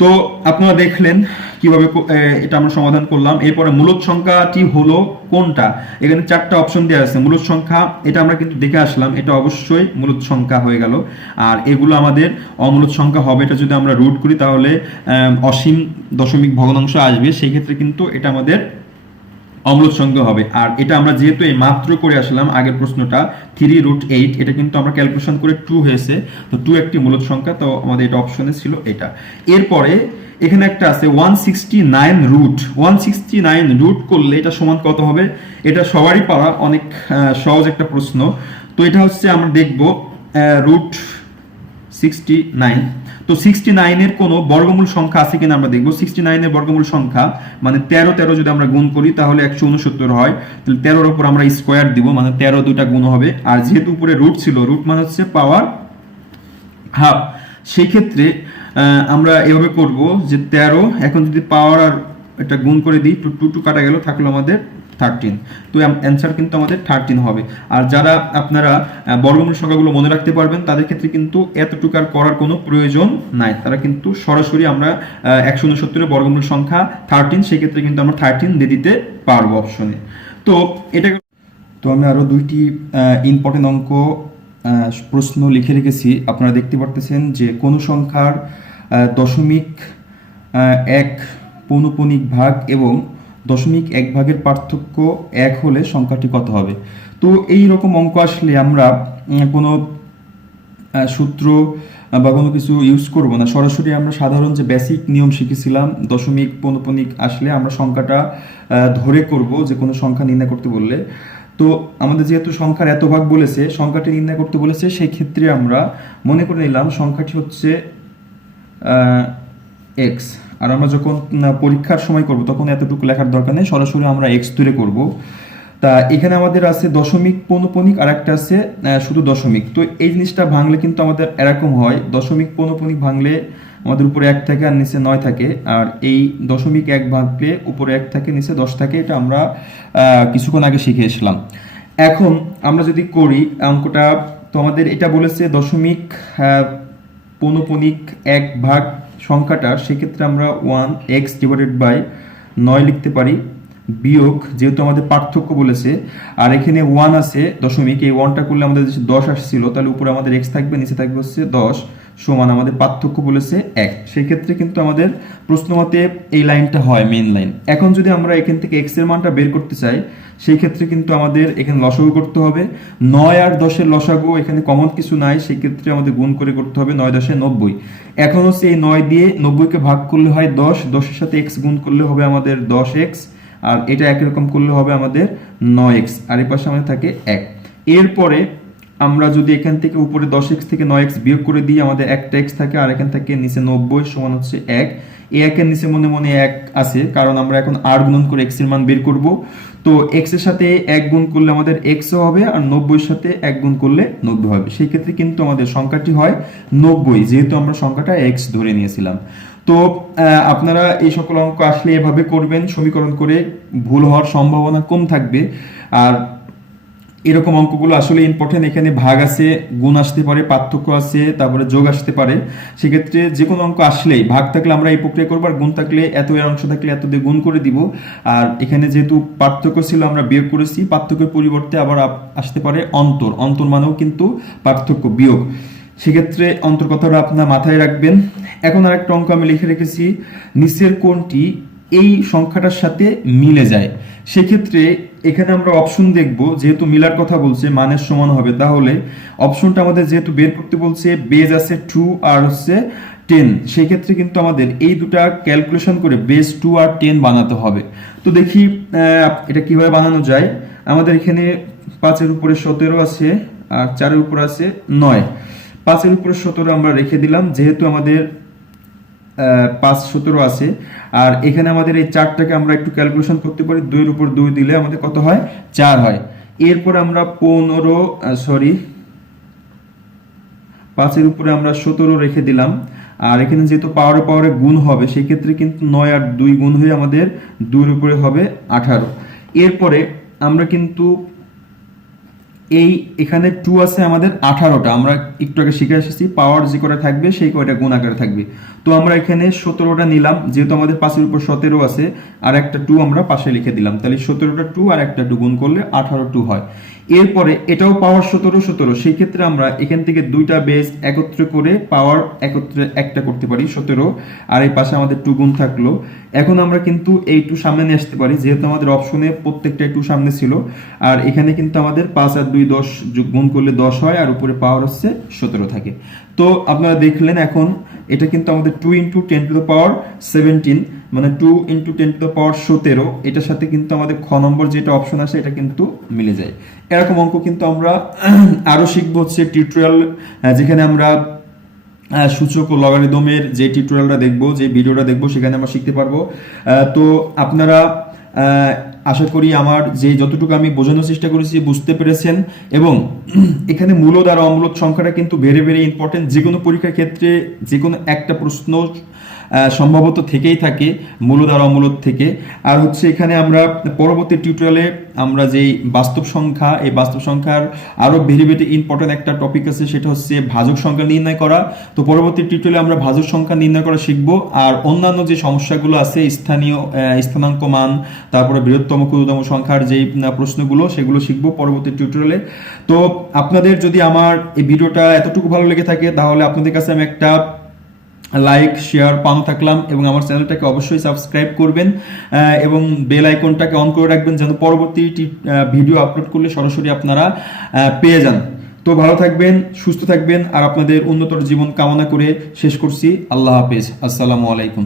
তো আপনারা দেখলেন কিভাবে এটা আমরা সমাধান করলাম। এরপরে মূলদ সংখ্যাটি হলো কোনটা, এখানে 4টা অপশন দেওয়া আছে। মূলদ সংখ্যা এটা আমরা কিন্তু দেখে আসলাম, এটা অবশ্যই মূলদ সংখ্যা হয়ে গেল। আর এগুলো আমাদের অমূলদ সংখ্যা হবে, এটা যদি আমরা রুট করি তাহলে অসীম দশমিক ভগ্নাংশ আসবে, সেই ক্ষেত্রে কিন্তু এটা আমাদের অমূলদ সংখ্যা হবে। আর এটা আমরা যেহেতু এই মাত্র করে আসলাম আগের প্রশ্নটা 3√8, এটা কিন্তু আমরা ক্যালকুলেশন করে 2 হয়েছে, তো 2 একটি মূলদ সংখ্যা, তো আমাদের এটা অপশনে ছিল এটা। এরপরে এখানে একটা আছে 169 রুট করলে এটা সমান কত হবে। এটা সবারই পারা অনেক সহজ একটা প্রশ্ন। তো এটা হচ্ছে আমরা দেখব √69। তো 69 এর কোনো বর্গমূল সংখ্যা আছে কিনা আমরা দেখব। 69 এর বর্গমূল সংখ্যা মানে 13 যদি আমরা গুণ করি তাহলে 169 হয়। তাহলে 13 এর উপর আমরা স্কয়ার দিব, মানে 13 দুইটা গুণ হবে। আর যেহেতু উপরে রুট ছিল, রুট মানে হচ্ছে পাওয়ার হাফ, সেই ক্ষেত্রে আমরা এভাবে করব যে 13 এখন যদি পাওয়ার আর এটা গুণ করে দিই, 2 কাটা গেল, থাকলো আমাদের 13। তো অ্যান্সার কিন্তু আমাদের 13 হবে। আর যারা আপনারা বর্গমূল সংখ্যাগুলো মনে রাখতে পারবেন, তাদের ক্ষেত্রে কিন্তু এতটুকু আর করার কোনো প্রয়োজন নাই, তারা কিন্তু সরাসরি আমরা 169 বর্গমূল সংখ্যা 13, সেক্ষেত্রে কিন্তু আমরা 13 দিয়ে দিতে পারবো অপশনে। তো এটা, তো আমি আরো 2টি ইম্পর্টেন্ট অঙ্ক প্রশ্ন লিখে রেখেছি। আপনারা দেখতে পারতেছেন যে কোন সংখ্যার 0.1 পৌনঃপুনিক ভাগ এবং 0.1 ভাগের পার্থক্য 1 হলে সংখ্যাটি কত হবে। তো এই রকম অঙ্ক আসলে আমরা কোনো সূত্র বা কোনো কিছু ইউজ করব না, সরাসরি আমরা সাধারণ যে বেসিক নিয়ম শিখেছিলাম, দশমিক পৌনঃপুনিক আসলে আমরা সংখ্যাটা ধরে করব যে কোনো সংখ্যা নির্ণয় করতে বললে। তো আমাদের যেহেতু সংখ্যার এত ভাগ বলেছে, সংখ্যাটি নির্ণয় করতে বলেছে, সেই ক্ষেত্রে আমরা মনে করে নিলাম সংখ্যাটি হচ্ছে x। আর আমরা যখন পরীক্ষার সময় করব তখন এতটুকু লেখার দরকার নেই, সরাসরি আমরা x ধরে করব। তা এখানে আমাদের আছে দশমিক পৌনঃপুনিক, আর একটা আছে শুধু দশমিক। তো এই জিনিসটা ভাঙলে কিন্তু আমাদের এরকম হয়, দশমিক পৌনঃপুনিক ভাঙলে আমাদের উপরে 1 থাকে আর নিচে 9 থাকে, আর এই 0.1 ভাঙলে উপরে 1 থাকে নিচে 10 থাকে। এটা আমরা কিছুক্ষণ আগে শিখে এসলাম। এখন আমরা যদি করি অঙ্কটা, তো আমাদের এটা বলেছে দশমিক পৌনঃপুনিক 1 ভাগ সংখ্যাটা, সেক্ষেত্রে আমরা 1x ডিভাইডেড বাই 9 লিখতে পারি, বিয়োগ যেহেতু আমাদের পার্থক্য বলেছে, আর এখানে 1 আছে দশমিক, এই 1টা করলে আমাদের 10 আসছিল, তাহলে উপরে আমাদের x থাকবে, নিচে থাকবে হচ্ছে 10। সমান আমাদের পার্থক্য বলেছে 1। সেই ক্ষেত্রে কিন্তু আমাদের প্রশ্নমতে এই লাইনটা হয় মেইন লাইন। এখন যদি আমরা এখান থেকে x এর মানটা বের করতে চাই, সেই ক্ষেত্রে কিন্তু আমাদের এখানে লসাগু করতে হবে। 9 আর 10 এর লসাগু এখানে কমন কিছু নাই, সেই ক্ষেত্রে আমাদের গুণ করে করতে হবে। 9 10 90। এখন হচ্ছে এই 9 দিয়ে 90 কে ভাগ করলে হয় 10, 10 এর সাথে x গুণ করলে হবে আমাদের 10x, আর এটা একই রকম করলে হবে আমাদের 9x, আর এই পাশে আমাদের থাকে 1। এরপরে আমরা যদি এখান থেকে উপরে 10x থেকে 9x বিয়োগ করে দিই, আমাদের একটা x থাকে, আর এখান থেকে নিচে 90 সমান হচ্ছে 1। এই 1 এর নিচে মনে মনে 1 আছে, কারণ আমরা এখন r গুণন করে x এর মান বের করব। তো x এর সাথে 1 গুণ করলে আমাদের x হবে, আর 90 এর সাথে 1 গুণ করলে 90 হবে। সেই ক্ষেত্রে কিন্তু আমাদের সংখ্যাটি হয় 90, যেহেতু আমরা সংখ্যাটা x ধরে নিয়েছিলাম। তো আপনারা এই সকল অঙ্ক আসলে এভাবে করবেন, সমীকরণ করে, ভুল হওয়ার সম্ভাবনা কম থাকবে। আর এরকম অঙ্কগুলো আসলে ইম্পর্টেন্ট। এখানে ভাগ আছে, গুণ আসতে পারে, পার্থক্য আছে, তারপরে যোগ আসতে পারে। সেক্ষেত্রে যে কোনো অঙ্ক আসলেই ভাগ থাকলে আমরা এই প্রক্রিয়া করবো, আর গুণ থাকলে এত এর অংশ থাকলে এত দিয়ে গুণ করে দিব। আর এখানে যেহেতু পার্থক্য ছিল আমরা বিয়োগ করেছি, পার্থক্যের পরিবর্তে আবার আসতে পারে অন্তর, অন্তর মানেও কিন্তু পার্থক্য বিয়োগ। সেক্ষেত্রে অন্তর কথাটা আপনার মাথায় রাখবেন। এখন আরেকটা অঙ্ক আমি লিখে রেখেছি, নিচের কোনটি এই সংখ্যাটার সাথে মিলে যায়। সেক্ষেত্রে এখানে আমরা অপশন দেখব, যেহেতু মিলার কথা বলছে মানের সমান হবে, তাহলে অপশনটা আমাদের যেহেতু বের করতে বলছে, বেজ আছে 2 আর হচ্ছে 10, সেই ক্ষেত্রে কিন্তু আমাদের এই দুটা ক্যালকুলেশন করে বেজ 2 আর 10 বানাতে হবে। তো দেখি এটা কিভাবে বানানো যায়। আমাদের এখানে 5 এর উপরে 17 আছে, আর 4 এর উপরে আছে 9। 5 এর উপরে 17 আমরা রেখে দিলাম, যেহেতু আমাদের 5 17 আছে। আর এখানে আমাদের এই 4টাকে আমরা একটু ক্যালকুলেশন করতে পারি, 2 এর উপর 2 দিলে আমাদের কত হয়, 4 হয়। এরপর আমরা 5 এর উপরে আমরা 17 রেখে দিলাম। আর এখানে যেহেতু পাওয়ারে পাওয়ারে গুণ হবে, সেই ক্ষেত্রে কিন্তু 9 আর 2 গুণ হয়ে আমাদের 2 এর উপরে হবে 18। এরপরে আমরা কিন্তু এই এখানে 2 আছে আমাদের 18টা, আমরা একটু আগে শিখে এসেছি পাওয়ার যে কয়টা থাকবে সেই কয়টা গুণ আকারে থাকবে। তো আমরা এখানে 17টা নিলাম, যেহেতু আমাদের 5 এর উপর 17 আছে, আর একটা 2 আমরা পাশে লিখে দিলাম, তাহলে 17টা 2 আর একটা 2 গুণ করলে 18 2 হয়। এরপরে এটাও পাওয়ার 17 17, সেই ক্ষেত্রে আমরা এখান থেকে দুইটা বেস একত্র করে পাওয়ার একত্রে একটা করতে পারি 17, আর এই পাশে আমাদের 2 গুণ থাকলো। এখন আমরা কিন্তু এই 2 সামনে নিয়ে আসতে পারি, যেহেতু আমাদের অপশনে প্রত্যেকটা 2 সামনে ছিল। আর এখানে কিন্তু আমাদের 5 আর 2 10 গুণ করলে 10 হয়, আর উপরে পাওয়ার হচ্ছে 17 থাকে। তো আপনারা দেখলেন এখন এটা কিন্তু আমাদের 2 × 10 টু দ্য পাওয়ার 17, মানে 2 × 10 টু দ্য পাওয়ার 17, এটার সাথে কিন্তু আমাদের খ নম্বর যেটা অপশন আছে এটা কিন্তু মিলে যায়। এরকম অঙ্ক কিন্তু আমরা আরো শিখবো হচ্ছে টিউটোরিয়াল, যেখানে আমরা সূচক ও লগারিদমের যে টিউটোরিয়ালটা দেখবো, যে ভিডিওটা দেখবো, সেখানে আমরা শিখতে পারবো। তো আপনারা আশা করি আমার যে যতটুকু আমি বোঝানোর চেষ্টা করেছি বুঝতে পেরেছেন। এবং এখানে মূলদ আর অমূলদ সংখ্যাটা কিন্তু ভেরি ভেরি ইম্পর্টেন্ট। যে কোনো পরীক্ষার ক্ষেত্রে যে কোনো একটা প্রশ্ন সম্ভবত থেকেই থাকে মূলদ আর অমূলদ থেকে। আর হচ্ছে এখানে আমরা পরবর্তী টিউটোরিয়ালে আমরা যেই বাস্তব সংখ্যা, এই বাস্তব সংখ্যার আরো ভেরি ভেরি ইম্পর্টেন্ট একটা টপিক আছে, সেটা হচ্ছে ভাজক সংখ্যা নির্ণয় করা। তো পরবর্তী টিউটোরিয়ালে আমরা ভাজক সংখ্যা নির্ণয় করা শিখব। আর অন্যান্য যে সমস্যাগুলো আছে, স্থানাঙ্ক মান, তারপরে বৃহত্তম ক্ষুদ্রতম সংখ্যার যেই প্রশ্নগুলো, সেগুলো শিখব পরবর্তী টিউটোরিয়ালে। তো আপনাদের যদি আমার এই ভিডিওটা এতটুকু ভালো লেগে থাকে, তাহলে আপনাদের কাছে আমি একটা লাইক শেয়ার পানো থাকলাম, এবং আমার চ্যানেলটাকে অবশ্যই সাবস্ক্রাইব করবেন, এবং বেল আইকনটাকে অন করে রাখবেন, যেন পরবর্তী ভিডিও আপলোড করলে সরাসরি আপনারা পেয়ে যান। তো ভালো থাকবেন, সুস্থ থাকবেন, আর আপনাদের উন্নতর জীবন কামনা করে শেষ করছি। আল্লাহ হাফেজ, আসসালামু আলাইকুম।